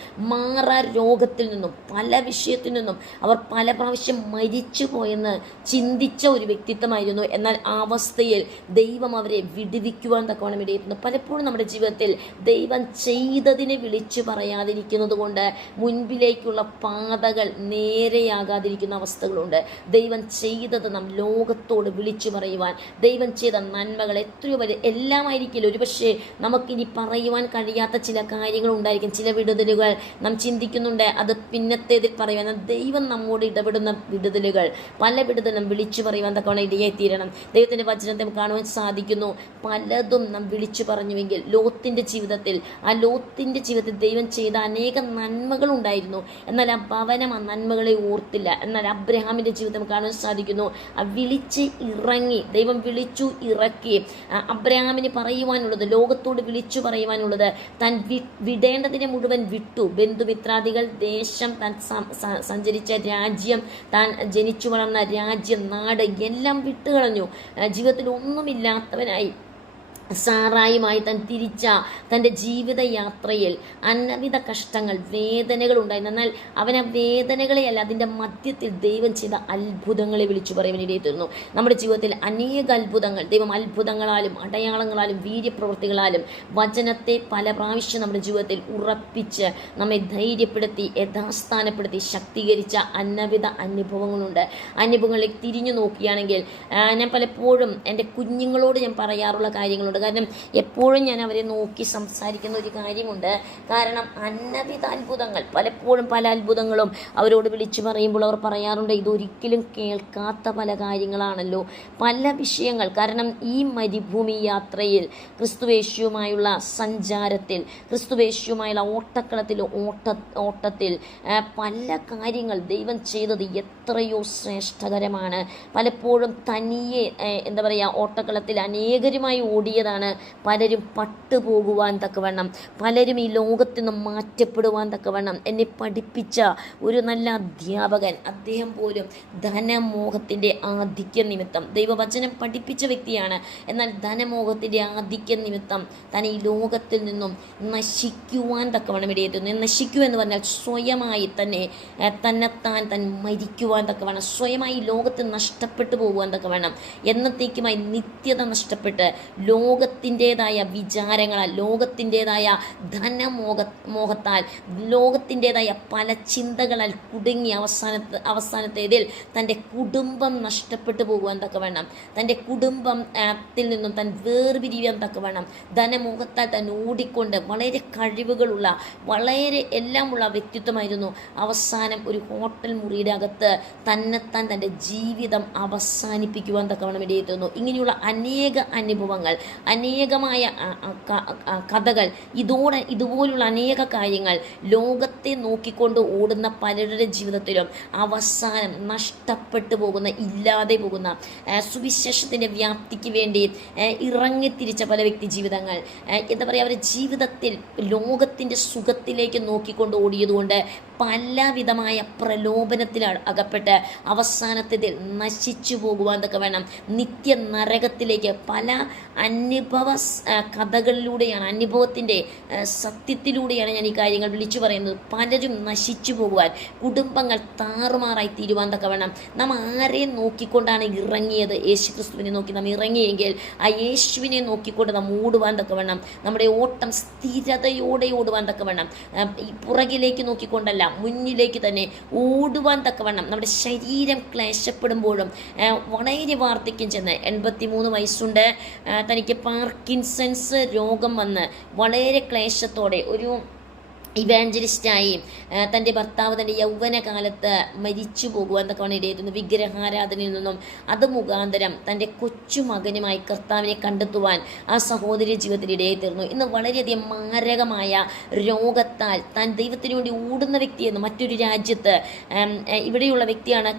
രോഗത്തിൽ നിന്നും പല വിഷയത്തിൽ നിന്നും അവർ പല പ്രാവശ്യം മരിച്ചു പോയെന്ന് ചിന്തിച്ച ഒരു വ്യക്തിത്വമായിരുന്നു. എന്നാൽ ആ അവസ്ഥയിൽ ദൈവം അവരെ വിടുവിക്കുവാൻ തക്കവണ്ണം ഇടയായിരുന്നു. പലപ്പോഴും നമ്മുടെ ജീവിതത്തിൽ ദൈവം ചെയ്തതിനെ വിളിച്ചു പറയാതിരിക്കുന്നത് കൊണ്ട് മുൻപിലേക്കുള്ള പാതകൾ നേരെയാകാതിരിക്കുന്ന അവസ്ഥ അവസ്ഥകളുണ്ട്. ദൈവം ചെയ്തത് നാം ലോകത്തോട് വിളിച്ചു പറയുവാൻ, ദൈവം ചെയ്ത നന്മകൾ എത്രയോ വലിയ എല്ലാമായിരിക്കില്ല, ഒരുപക്ഷെ നമുക്കിനി പറയുവാൻ കഴിയാത്ത ചില കാര്യങ്ങൾ ഉണ്ടായിരിക്കും, ചില വിടുതലുകൾ നാം ചിന്തിക്കുന്നുണ്ട്, അത് പിന്നത്തേതിൽ പറയുവാൻ. ദൈവം നമ്മോട് ഇടപെടുന്ന വിടുതലുകൾ, പല വിടുതലും വിളിച്ചു പറയുവാൻ തക്കവണ്ണം ഇടയായി തീരണം. ദൈവത്തിൻ്റെ വചനത്തെ കാണുവാൻ സാധിക്കുന്നു. പലതും നാം വിളിച്ചു പറഞ്ഞുവെങ്കിൽ ലോത്തിന്റെ ജീവിതത്തിൽ ദൈവം ചെയ്ത അനേകം നന്മകൾ ഉണ്ടായിരുന്നു. എന്നാൽ ആ ഭവനം ആ നന്മകളെ ഓർത്തില്ല. എന്നാൽ അബ്രഹാമിന്റെ ജീവിതം കാണാൻ സാധിക്കുന്നു. വിളിച്ച് ഇറങ്ങി, ദൈവം വിളിച്ചു ഇറക്കി. അബ്രഹാമിന് പറയുവാനുള്ളത്, ലോകത്തോട് വിളിച്ചു പറയുവാനുള്ളത്, താൻ വിടേണ്ടതിനെ മുഴുവൻ വിട്ടു. ബന്ധുമിത്രാദികൾ, ദേശം, താൻ സഞ്ചരിച്ച രാജ്യം, താൻ ജനിച്ചു വളർന്ന രാജ്യം, നാട് എല്ലാം വിട്ടുകളഞ്ഞു. ജീവിതത്തിൽ ഒന്നുമില്ലാത്തവനായി സാറായുമായി താൻ തിരിച്ച തൻ്റെ ജീവിതയാത്രയിൽ അനവിധ കഷ്ടങ്ങൾ, വേദനകൾ ഉണ്ടായിരുന്നു. എന്നാൽ അവൻ ആ വേദനകളെയല്ല, അതിൻ്റെ മധ്യത്തിൽ ദൈവം ചെയ്ത അത്ഭുതങ്ങളെ വിളിച്ചു പറയുവാനിടയിൽ തീർന്നു. നമ്മുടെ ജീവിതത്തിൽ അനേക അത്ഭുതങ്ങൾ ദൈവം അത്ഭുതങ്ങളാലും അടയാളങ്ങളാലും വീര്യപ്രവൃത്തികളാലും വചനത്തെ പല പ്രാവശ്യം നമ്മുടെ ജീവിതത്തിൽ ഉറപ്പിച്ച് നമ്മെ ധൈര്യപ്പെടുത്തി യഥാസ്ഥാനപ്പെടുത്തി ശക്തീകരിച്ച അനവിധ അനുഭവങ്ങളുണ്ട്. അനുഭവങ്ങളിലേക്ക് തിരിഞ്ഞു നോക്കുകയാണെങ്കിൽ ഞാൻ പലപ്പോഴും എൻ്റെ കുഞ്ഞുങ്ങളോട് ഞാൻ പറയാറുള്ള കാര്യങ്ങളുണ്ട്. കാരണം എപ്പോഴും ഞാൻ അവരെ നോക്കി സംസാരിക്കുന്ന ഒരു കാര്യമുണ്ട്. കാരണം അനവിധ അത്ഭുതങ്ങൾ, പലപ്പോഴും പല അത്ഭുതങ്ങളും അവരോട് വിളിച്ചു പറയുമ്പോൾ അവർ പറയാറുണ്ട്, ഇതൊരിക്കലും കേൾക്കാത്ത പല കാര്യങ്ങളാണല്ലോ, പല വിഷയങ്ങൾ. കാരണം ഈ മരുഭൂമി യാത്രയിൽ, ക്രിസ്തുവേശുവുമായുള്ള സഞ്ചാരത്തിൽ, ക്രിസ്തുവേശുവുമായുള്ള ഓട്ടത്തിൽ പല കാര്യങ്ങൾ ദൈവം ചെയ്തത് എത്രയോ ശ്രേഷ്ഠകരമാണ്. പലപ്പോഴും തനിയെ ഓട്ടക്കളത്തിൽ അനേകരുമായി ഓടിയതാണ് പലരും പട്ടുപോകുവാൻ തക്കവണ്ണം, പലരും ഈ ലോകത്ത് നിന്ന് മാറ്റപ്പെടുവാൻ തക്കവണ്ണം എന്നെ പഠിപ്പിച്ച ഒരു നല്ല അധ്യാപകൻ, അദ്ദേഹം പോലും ധനമോഹത്തിൻ്റെ ആധിക്യം നിമിത്തം ദൈവവചനം പഠിപ്പിച്ച വ്യക്തിയാണ്. എന്നാൽ ധനമോഹത്തിൻ്റെ ആധിക്യം നിമിത്തം താൻ ഈ ലോകത്തിൽ നിന്നും നശിക്കുവാൻ തക്കവണ്ണം ഇടയെത്തുന്നു. നശിക്കുക എന്ന് പറഞ്ഞാൽ സ്വയമായി തന്നെത്താൻ മരിക്കുവാൻ തക്കവണ്ണം, സ്വയമായി ലോകത്ത് നഷ്ടപ്പെട്ടു പോകുവാൻ തക്കവണ്ണം, എന്നത്തേക്കുമായി നിത്യത നഷ്ടപ്പെട്ട് ലോകത്തിൻ്റെതായ വിചാരങ്ങളാൽ, ലോകത്തിൻ്റെതായ ധനമോഹത്താൽ, ലോകത്തിൻ്റെതായ പല ചിന്തകളാൽ കുടുങ്ങി അവസാനത്തേതിൽ തൻ്റെ കുടുംബം നഷ്ടപ്പെട്ടു പോകുവാൻ തക്കവണ്ണം, തൻ്റെ കുടുംബത്തിൽ നിന്നും താൻ വേർപിരിയാൻ തക്കവണ്ണം ധനമോഹത്താൽ താൻ ഓടിക്കൊണ്ട് വളരെ കഴിവുകളുള്ള, വളരെ എല്ലാമുള്ള വ്യക്തിത്വമായിരുന്നു. അവസാനം ഒരു ഹോട്ടൽ മുറിയുടെ അകത്ത് തന്നെത്താൻ തൻ്റെ ജീവിതം അവസാനിപ്പിക്കുവാൻ തക്കവണ്ണം ഇടയെത്തുന്നു. ഇങ്ങനെയുള്ള അനേക അനുഭവങ്ങൾ, അനേകമായ കഥകൾ, ഇതുപോലുള്ള അനേക കാര്യങ്ങൾ ലോകത്തെ നോക്കിക്കൊണ്ട് ഓടുന്ന പലരുടെ ജീവിതത്തിലും അവസാനം നഷ്ടപ്പെട്ടു പോകുന്ന, ഇല്ലാതെ പോകുന്ന, സുവിശേഷത്തിൻ്റെ വ്യാപ്തിക്ക് വേണ്ടി ഇറങ്ങിത്തിരിച്ച പല വ്യക്തി ജീവിതങ്ങൾ, അവരുടെ ജീവിതത്തിൽ ലോകത്തിൻ്റെ സുഖത്തിലേക്ക് നോക്കിക്കൊണ്ട് ഓടിയതുകൊണ്ട് പലവിധമായ പ്രലോഭനത്തിൽ അകപ്പെട്ട് അവസാനത്തിൽ നശിച്ചു പോകുവാൻ തക്കവണ്ണം നിത്യ നരകത്തിലേക്ക് പല അനുഭവ കഥകളിലൂടെയാണ്, അനുഭവത്തിൻ്റെ സത്യത്തിലൂടെയാണ് ഞാൻ ഈ കാര്യങ്ങൾ വിളിച്ചു പറയുന്നത്. പലരും നശിച്ചു പോകുവാൻ, കുടുംബങ്ങൾ താറുമാറായി തീരുവാൻ തക്കവണ്ണം നാം ആരെ നോക്കിക്കൊണ്ടാണ് ഇറങ്ങിയത്? യേശുക്രിസ്തുവിനെ നോക്കി നാം ഇറങ്ങിയെങ്കിൽ ആ യേശുവിനെ നോക്കിക്കൊണ്ട് നാം ഓടുവാൻ തക്കവണ്ണം, നമ്മുടെ ഓട്ടം സ്ഥിരതയോടെ ഓടുവാൻ തക്കവണ്ണം, ഈ പുറകിലേക്ക് നോക്കിക്കൊണ്ടല്ല മുന്നിലേക്ക് തന്നെ ഓടുവാൻ തക്കവണ്ണം, നമ്മുടെ ശരീരം ക്ലേശപ്പെടുമ്പോഴും വളരെ വാർദ്ധക്യം ചെന്ന് 83 വയസ്സുണ്ട്, തനിക്ക് പാർക്കിൻസൺസ് രോഗം വന്ന് വളരെ ക്ലേശത്തോടെ ഒരു ഇവാഞ്ചലിസ്റ്റായി തൻ്റെ ഭർത്താവ് തൻ്റെ യൗവനകാലത്ത് മരിച്ചു പോകുവാൻ തക്കവണ്ണം ഇടയായിരുന്നു. വിഗ്രഹാരാധനയിൽ നിന്നും അത് മുഖാന്തരം തൻ്റെ കൊച്ചുമകനുമായി കർത്താവിനെ കണ്ടെത്തുവാൻ ആ സഹോദരി ജീവിതത്തിൽ ഇടയായിത്തീർന്നു. ഇന്ന് വളരെയധികം മാരകമായ രോഗത്താൽ താൻ ദൈവത്തിന് വേണ്ടി ഓടുന്ന വ്യക്തിയെന്ന് മറ്റൊരു രാജ്യത്ത്, ഇവിടെയുള്ള വ്യക്തിയാണ്,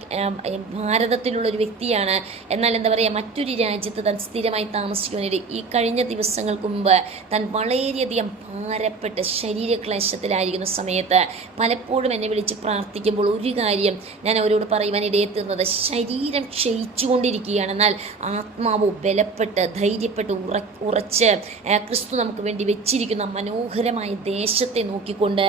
ഭാരതത്തിലുള്ളൊരു വ്യക്തിയാണ്, എന്നാൽ മറ്റൊരു രാജ്യത്ത് താൻ സ്ഥിരമായി താമസിക്കുവാനിട ഈ കഴിഞ്ഞ ദിവസങ്ങൾക്ക് മുമ്പ് താൻ വളരെയധികം ഭാരപ്പെട്ട് ശരീരക്ലേശ ായിരിക്കുന്ന സമയത്ത് പലപ്പോഴും എന്നെ വിളിച്ച് പ്രാർത്ഥിക്കുമ്പോൾ ഒരു കാര്യം ഞാൻ അവരോട് പറയുവാൻ ഇടയെത്തുന്നത്, ശരീരം ക്ഷയിച്ചുകൊണ്ടിരിക്കുകയാണ്, എന്നാൽ ആത്മാവ് ബലപ്പെട്ട് ധൈര്യപ്പെട്ട് ഉറച്ച് ക്രിസ്തു നമുക്ക് വേണ്ടി വെച്ചിരിക്കുന്ന മനോഹരമായ ദേശത്തെ നോക്കിക്കൊണ്ട്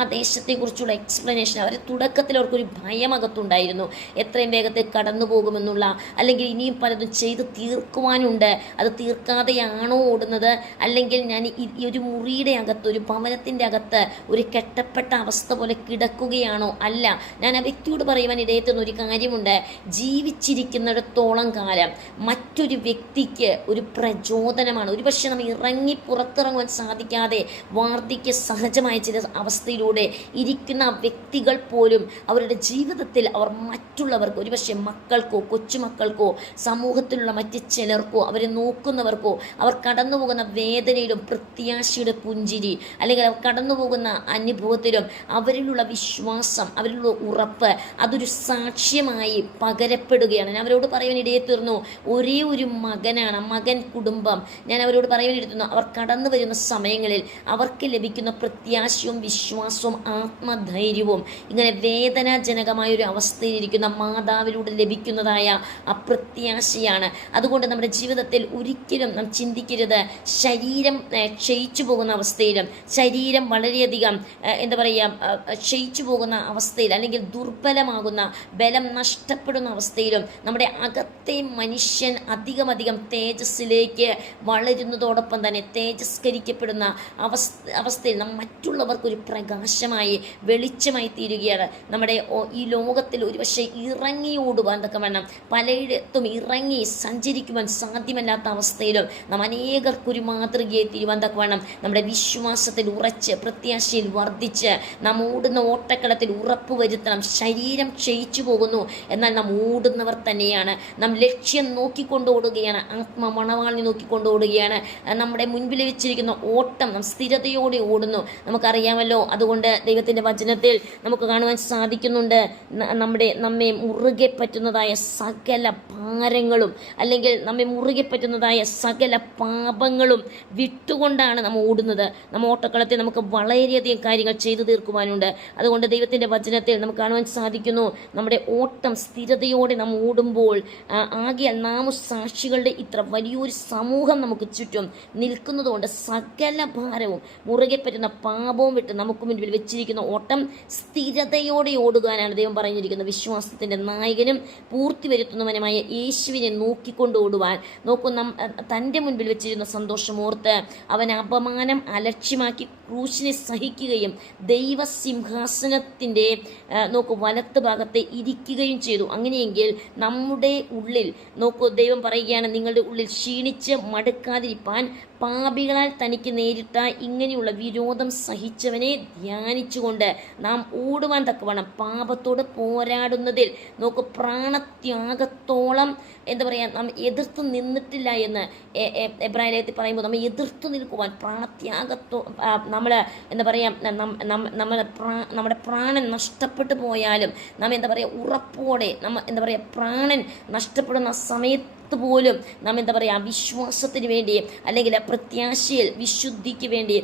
ആ ദേശത്തെക്കുറിച്ചുള്ള എക്സ്പ്ലനേഷൻ, അവർ തുടക്കത്തിൽ അവർക്കൊരു ഭയമകത്തുണ്ടായിരുന്നു, എത്രയും വേഗത്തിൽ കടന്നു പോകുമെന്നുള്ള, അല്ലെങ്കിൽ ഇനിയും പലതും ചെയ്ത് തീർക്കുവാനുണ്ട്, അത് തീർക്കാതെയാണോ ഓടുന്നത്, അല്ലെങ്കിൽ ഞാൻ ഈ ഒരു മുറിയുടെ അകത്ത്, ഒരു ഭവനത്തിൻ്റെ അകത്ത് ഒരു കെട്ടപ്പെട്ട അവസ്ഥ പോലെ കിടക്കുകയാണോ? അല്ല. ഞാൻ ആ വ്യക്തിയോട് പറയുവാൻ ഇടയെത്തുന്ന ഒരു കാര്യമുണ്ട്. ജീവിച്ചിരിക്കുന്നിടത്തോളം കാലം മറ്റൊരു വ്യക്തിക്ക് ഒരു പ്രചോദനമാണ്. ഒരുപക്ഷെ നമ്മൾ ഇറങ്ങി പുറത്തിറങ്ങുവാൻ സാധിക്കാതെ വാർദ്ധക്യ സഹജമായ ചില അവസ്ഥയിലൂടെ ഇരിക്കുന്ന വ്യക്തികൾ പോലും അവരുടെ ജീവിതത്തിൽ അവർ മറ്റുള്ളവർക്ക്, ഒരുപക്ഷെ മക്കൾക്കോ കൊച്ചുമക്കൾക്കോ സമൂഹത്തിലുള്ള മറ്റ് ചിലർക്കോ അവരെ നോക്കുന്നവർക്കോ അവർ കടന്നുപോകുന്ന വേദനയിലും പ്രത്യാശയുടെ പുഞ്ചിരി, അല്ലെങ്കിൽ അവർ കടന്നുപോകുന്ന അനുഭവത്തിലും അവരിലുള്ള വിശ്വാസം, അവരിലുള്ള ഉറപ്പ് അതൊരു സാക്ഷ്യമായി പകരപ്പെടുകയാണ്. ഞാൻ അവരോട് പറയാൻ ഇടയെത്തീർന്നു, ഒരേ ഒരു മകനാണ്, മകൻ കുടുംബം. ഞാൻ അവരോട് പറയാൻ ഇടയെത്തുന്നു, അവർ കടന്നു വരുന്ന സമയങ്ങളിൽ അവർക്ക് ലഭിക്കുന്ന പ്രത്യാശയും വിശ്വാസവും ആത്മധൈര്യവും ഇങ്ങനെ വേദനാജനകമായ ഒരു അവസ്ഥയിലിരിക്കുന്ന മാതാവിലൂടെ ലഭിക്കുന്നതായ അപ്രത്യാശയാണ്. അതുകൊണ്ട് നമ്മുടെ ജീവിതത്തിൽ ഒരിക്കലും നാം ചിന്തിക്കരുത് ശരീരം ക്ഷയിച്ചു പോകുന്ന അവസ്ഥയിലും, ശരീരം വളരെയധികം എന്താ പറയുക ക്ഷയിച്ചു പോകുന്ന അവസ്ഥയിൽ, അല്ലെങ്കിൽ ദുർബലമാകുന്ന, ബലം നഷ്ടപ്പെടുന്ന അവസ്ഥയിലും നമ്മുടെ അകത്തെ മനുഷ്യൻ അധികം തേജസ്സിലേക്ക് വളരുന്നതോടൊപ്പം തന്നെ തേജസ്കരിക്കപ്പെടുന്ന അവസ്ഥയിൽ നാം മറ്റുള്ളവർക്കൊരു പ്രകാശമായി, വെളിച്ചമായി തീരുകയാണ്. നമ്മുടെ ഈ ലോകത്തിൽ ഒരുപക്ഷെ ഇറങ്ങിയോടുവാൻ തക്കവണ്ണം പലയിടത്തും ഇറങ്ങി സഞ്ചരിക്കുവാൻ സാധ്യമല്ലാത്ത അവസ്ഥയിലും നാം അനേകർക്കൊരു മാതൃകയെ തീരുവാൻ തക്കവണ്ണം നമ്മുടെ വിശ്വാസത്തിൽ ഉറച്ച് പ്രത്യാശയിൽ വർദ്ധിച്ച് നാം ഓടുന്ന ഓട്ടക്കളത്തിൽ ഉറപ്പ് വരുത്തണം. ശരീരം ക്ഷയിച്ചു പോകുന്നു, എന്നാൽ നാം ഓടുന്നവർ തന്നെയാണ്. നാം ലക്ഷ്യം നോക്കിക്കൊണ്ട് ഓടുകയാണ്, ആത്മമണവാളിനെ നോക്കിക്കൊണ്ട് ഓടുകയാണ്. നമ്മുടെ മുൻപിൽ വെച്ചിരിക്കുന്ന ഓട്ടം നാം സ്ഥിരതയോടെ ഓടുന്നു. നമുക്കറിയാമല്ലോ. അതുകൊണ്ട് ദൈവത്തിൻ്റെ വചനത്തിൽ നമുക്ക് കാണുവാൻ സാധിക്കുന്നുണ്ട്, നമ്മെ മുറുകെ പറ്റുന്നതായ സകല ഭാരങ്ങളും, അല്ലെങ്കിൽ നമ്മെ മുറുകെ പറ്റുന്നതായ സകല പാപങ്ങളും വിട്ടുകൊണ്ടാണ് നാം ഓടുന്നത്. നമ്മ ഓട്ടക്കളത്തിൽ നമുക്ക് വളരെയധികം കാര്യങ്ങൾ ചെയ്തു തീർക്കുവാനുണ്ട്. അതുകൊണ്ട് ദൈവത്തിൻ്റെ വചനത്തിൽ നമുക്ക് കാണുവാൻ സാധിക്കുന്നു, നമ്മുടെ ഓട്ടം സ്ഥിരതയോടെ നാം ഓടുമ്പോൾ ആകെയാൽ നാം സാക്ഷികളുടെ ഇത്ര വലിയൊരു സമൂഹം നമുക്ക് ചുറ്റും നിൽക്കുന്നതുകൊണ്ട് സകല ഭാരവും മുറുകെ പറ്റുന്ന പാപവും വിട്ട് നമുക്ക് മുൻപിൽ വെച്ചിരിക്കുന്ന ഓട്ടം സ്ഥിരതയോടെ ഓടുവാനാണ് ദൈവം പറഞ്ഞിരിക്കുന്നത്. വിശ്വാസത്തിൻ്റെ നായകനും പൂർത്തി വരുത്തുന്നവനുമായ യേശുവിനെ നോക്കിക്കൊണ്ട് ഓടുവാൻ നോക്കൂ. തൻ്റെ മുൻപിൽ വെച്ചിരുന്ന സന്തോഷമോർത്ത് അവൻ അപമാനം അലക്ഷ്യമാക്കി ക്രൂശിനെ സഹിക്കുകയും ദൈവസിംഹാസനത്തിൻ്റെ വലത്ത് ഭാഗത്തെ ഇരിക്കുകയും ചെയ്തു. അങ്ങനെയെങ്കിൽ നമ്മുടെ ഉള്ളിൽ ദൈവം പറയുകയാണ്, നിങ്ങളുടെ ഉള്ളിൽ ക്ഷീണിച്ച് മടുക്കാതിരിപ്പാൻ പാപികളാൽ തനിക്ക് നേരിട്ട ഇങ്ങനെയുള്ള വിരോധം സഹിച്ചവനെ ധ്യാനിച്ചുകൊണ്ട് നാം ഓടുവാൻ തക്കവണ്ണം പാപത്തോട് പോരാടുന്നതിൽ പ്രാണത്യാഗത്തോളം എന്താ പറയുക, നാം എതിർത്ത് നിന്നിട്ടില്ല എന്ന് എബ്രായ ലേഖനത്തിൽ പറയുമ്പോൾ നമ്മൾ എതിർത്ത് നിൽക്കുവാൻ നമ്മൾ എന്താ പറയുക, നമ്മുടെ പ്രാണൻ നഷ്ടപ്പെട്ടു പോയാലും നാം എന്താ പറയുക ഉറപ്പോടെ എന്താ പറയുക പ്രാണൻ നഷ്ടപ്പെടുന്ന സമയത്ത് പോലും നാം എന്താ പറയുക വിശ്വാസത്തിന് വേണ്ടി, അല്ലെങ്കിൽ പ്രത്യാശയിൽ വിശുദ്ധിക്ക് വേണ്ടി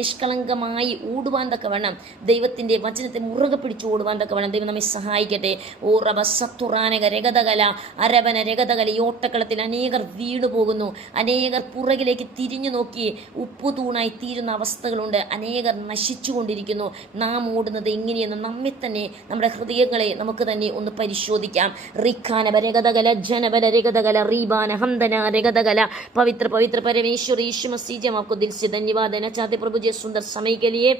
നിഷ്കളങ്കമായി ഓടുവാൻ തക്കവണ്ണം ദൈവത്തിൻ്റെ വചനത്തെ മുറുകെ പിടിച്ച് ഓടുവാൻ തക്കവണ്ണം ദൈവം നമ്മെ സഹായിക്കട്ടെ. ഓ റബ സത്തുറാനക രഗതകല അരവന രഗതകല. ഈ ഓട്ടക്കളത്തിൽ അനേകർ വീണു പോകുന്നു, അനേകർ പുറകിലേക്ക് തിരിഞ്ഞു നോക്കി ഉപ്പുതൂണായി തീരുന്ന അവസ്ഥകളുണ്ട്, അനേകർ നശിച്ചുകൊണ്ടിരിക്കുന്നു. നാം ഓടുന്നത് എങ്ങനെയെന്ന് നമ്മെ തന്നെ, നമ്മുടെ ഹൃദയങ്ങളെ നമുക്ക് തന്നെ ഒന്ന് പരിശോധിക്കാം. റിഖാനബ രഗതകല ജനബല രഗതകല റീബാന ഹംദന രഗതകല. पवित्र पवित्र परमेश्वर यीशु मसीह जी, हम आपको दिल से धन्यवाद देना चाहते प्रभु जी सुंदर समय के लिए,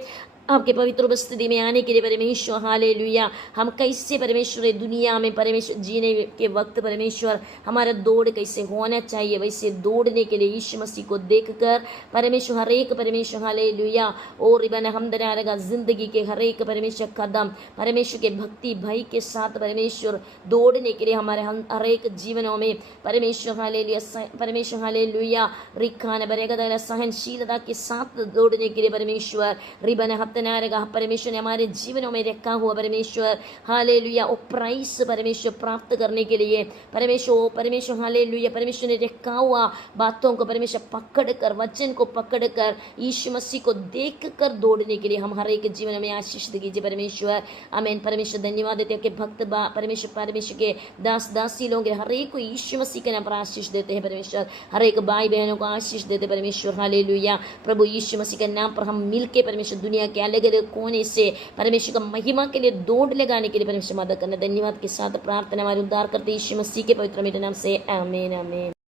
आपके पवित्र उपस्थिति में आने के लिए परमेश्वर। हालेलुया। हम कैसे परमेश्वर दुनिया में परमेश्वर जीने के वक्त परमेश्वर हमारा दौड़ कैसे होना चाहिए, वैसे दौड़ने के लिए यीशु मसीह को देखकर परमेश्वर हर एक परमेश्वर हालेलुया और रिबन हमदना रहेगा जिंदगी के हर एक परमेश्वर कदम परमेश्वर के भक्ति भय के साथ परमेश्वर दौड़ने के लिए हमारे हर एक जीवनों में परमेश्वर हालेलुया परमेश्वर हालेलुया रिखान बरेगा सहनशीलता के साथ दौड़ने के लिए परमेश्वर रिबन परमेश्वर ने हमारे जीवनों में रखा हुआ परमेश्वर हालेलुया वो प्राइस परमेश्वर प्राप्त करने के लिए परमेश्वर हालेलुया परमेश्वर ने रखा हुआ बातों को परमेश्वर पकड़कर, वचन को पकड़कर यीशु मसीह को देखकर दौड़ने के लिए हम हर एक जीवन में आशीष दीजिए परमेश्वर। आमीन। परमेश्वर धन्यवाद देते हैं कि भक्त परमेश्वर के दास दासी लोग हर एक को यीशु मसीह के नाम पर आशीष देते हैं परमेश्वर, हर एक भाई बहनों को आशीष देते परमेश्वर हालेलुया। प्रभु यीशु मसीह के नाम पर हम मिलके परमेश्वर दुनिया के अलग अलग कोने से परमेश्वर का महिमा के लिए दौड़ लगाने के लिए परमेश्वर मदद करना। धन्यवाद के साथ प्रार्थना हमारे उद्धार करते यीशु मसीह के पवित्र मीठे नाम से आमीन आमीन।